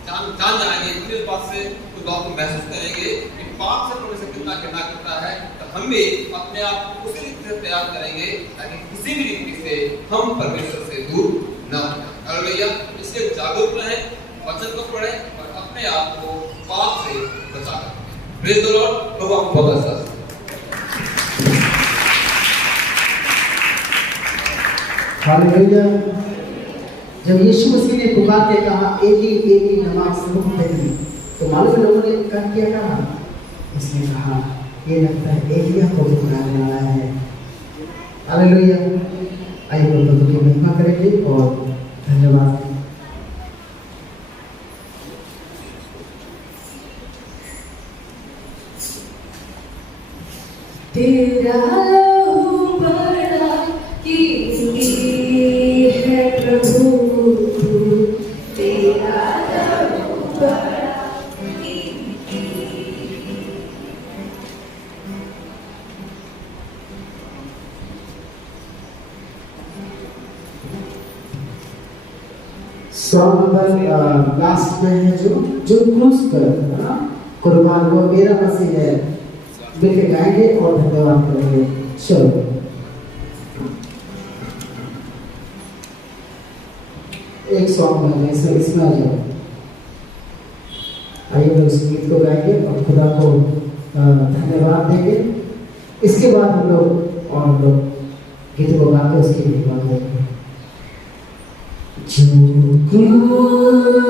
जान जाएंगे, हम इस बात से उस बात को महसूस करेंगे कि पाप से परमेश्वर कितना घृणा करता है, तो हम भी अपने आप को उसी रीति से तैयार करेंगे ताकि किसी भी रीति से हम परमेश्वर से दूर न हो जाए। हालेलुया। इसलिए जागरूक रहें, वचन को पढ़ें और अपने आप को पाप से बचा कर रखें। Praise the Lord. प्रभु आपको बहुत आशीष दे। हालेलुया। जब यीशु मसीह ने पुकार के कहा एली लमा सबक्तनी, तो मालूम है लोगों ने क्या कहा? इसने कहा ये लगता है एलिया को पुकारने वाला है। हालेलुया। आइए प्रभु की महिमा करेंगे और धन्यवाद। तेरा लहू बड़ा कीमती है प्रभु, तेरा लहू बड़ा कीमती। सॉन्ग लास्ट में है जो क्रूस पर कुर्बान वो मेरा मसीह है, मिलके गाएंगे और धन्यवाद करेंगे। चलो एक सॉन्ग है इसमें आ जाओ। आइए हम उस गीत को गाएंगे और खुदा को धन्यवाद देंगे। इसके बाद हम लोग और लोग गीत को गाते उसकी महिमा करेंगे। जो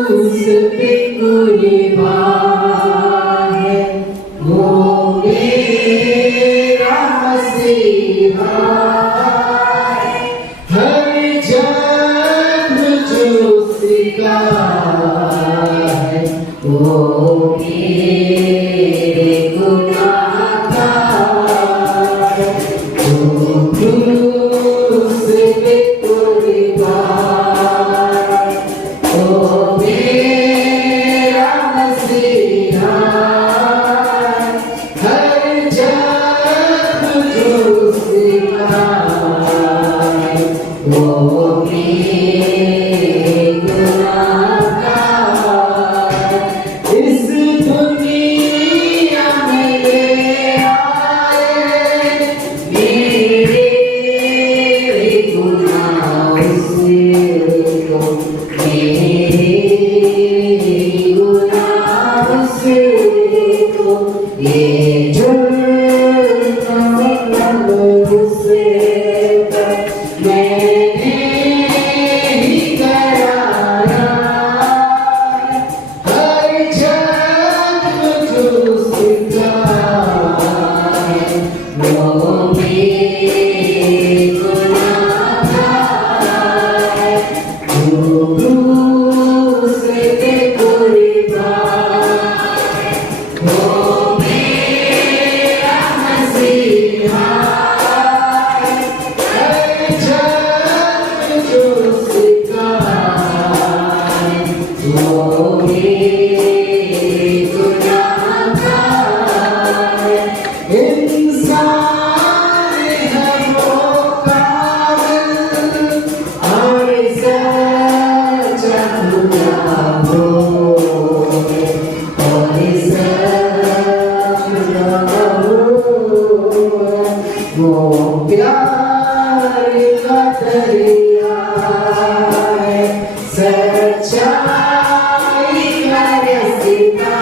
क्रूस पे कुर्बान है मसीहा हर जन्म जो सीखा है वो मेरे गुनाह का है। वो क्रूस पे कुर्बान, वो मेरा मसीहा हर जन्म जो सीखा है वो मेरे गुनाह का है। इस दुनिया में ले आए मेरे गुनाह से को, मेरे गुनाह से को, ये जुर्म मुझसे मैंने ही कराया। हर जन्म जो सीखा है वो मेरे गुनाह का है। वो क्रूस पे कुर्बान, वो मेरा मसीहा हर जन्म जो सीखा है वो मेरे गुनाह का है। इंसान है वो काबिल और सच्चा खुदा हो, और सच्चा हो। वो प्यार का दरिया है, सच्चाई का रास्ता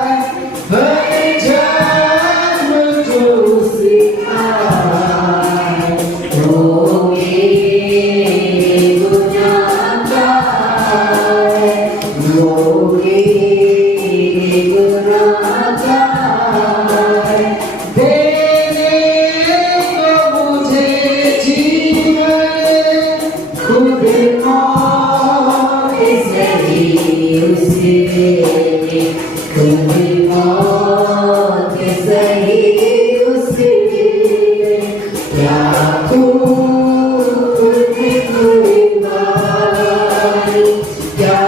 है। हर जन्म जो सीखा है वो मेरे गुनाह का है, वो मेरे गुनाह का है। देने को मुझे जीवन खुद मौत सही उसने, खुद मौत सही उसने। क्या खूब कुर्बान, क्या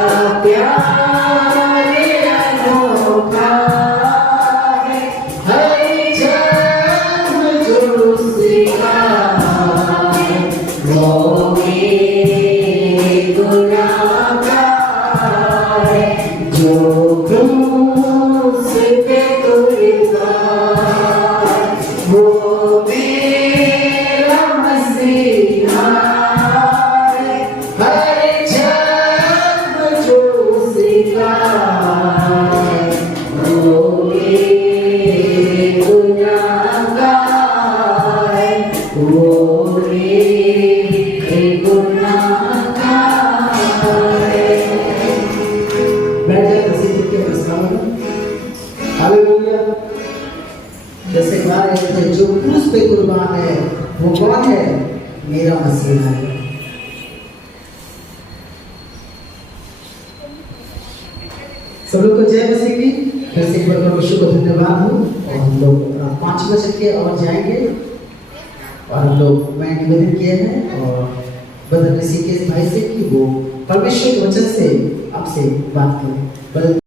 प्यार अनोखा है। हर जन्म जो सीखा है वो मेरे गुनाह का है। जो क्रूस पे कुर्बान, वो मेरा मसीहा है। हर जन्म जो सीखा है वो मेरे गुनाह का है, वो मेरे गुनाह का है। बैठ जाए मसीह के प्रस्ताव में। हालेलुया। जैसे गा रहे थे, जो क्रूस पे कुर्बान है वो कौन है? मेरा मसीहा है। सब लोग को जय मसीह की। फिर से एक बार परमेश्वर को धन्यवाद हो। और हम लोग 5 बजे के और जाएंगे, और हम लोग मैं निवेदन किए हैं और ब्रदर ऋषिकेश भाई से कि वो परमेश्वर के वचन से आपसे बात करें।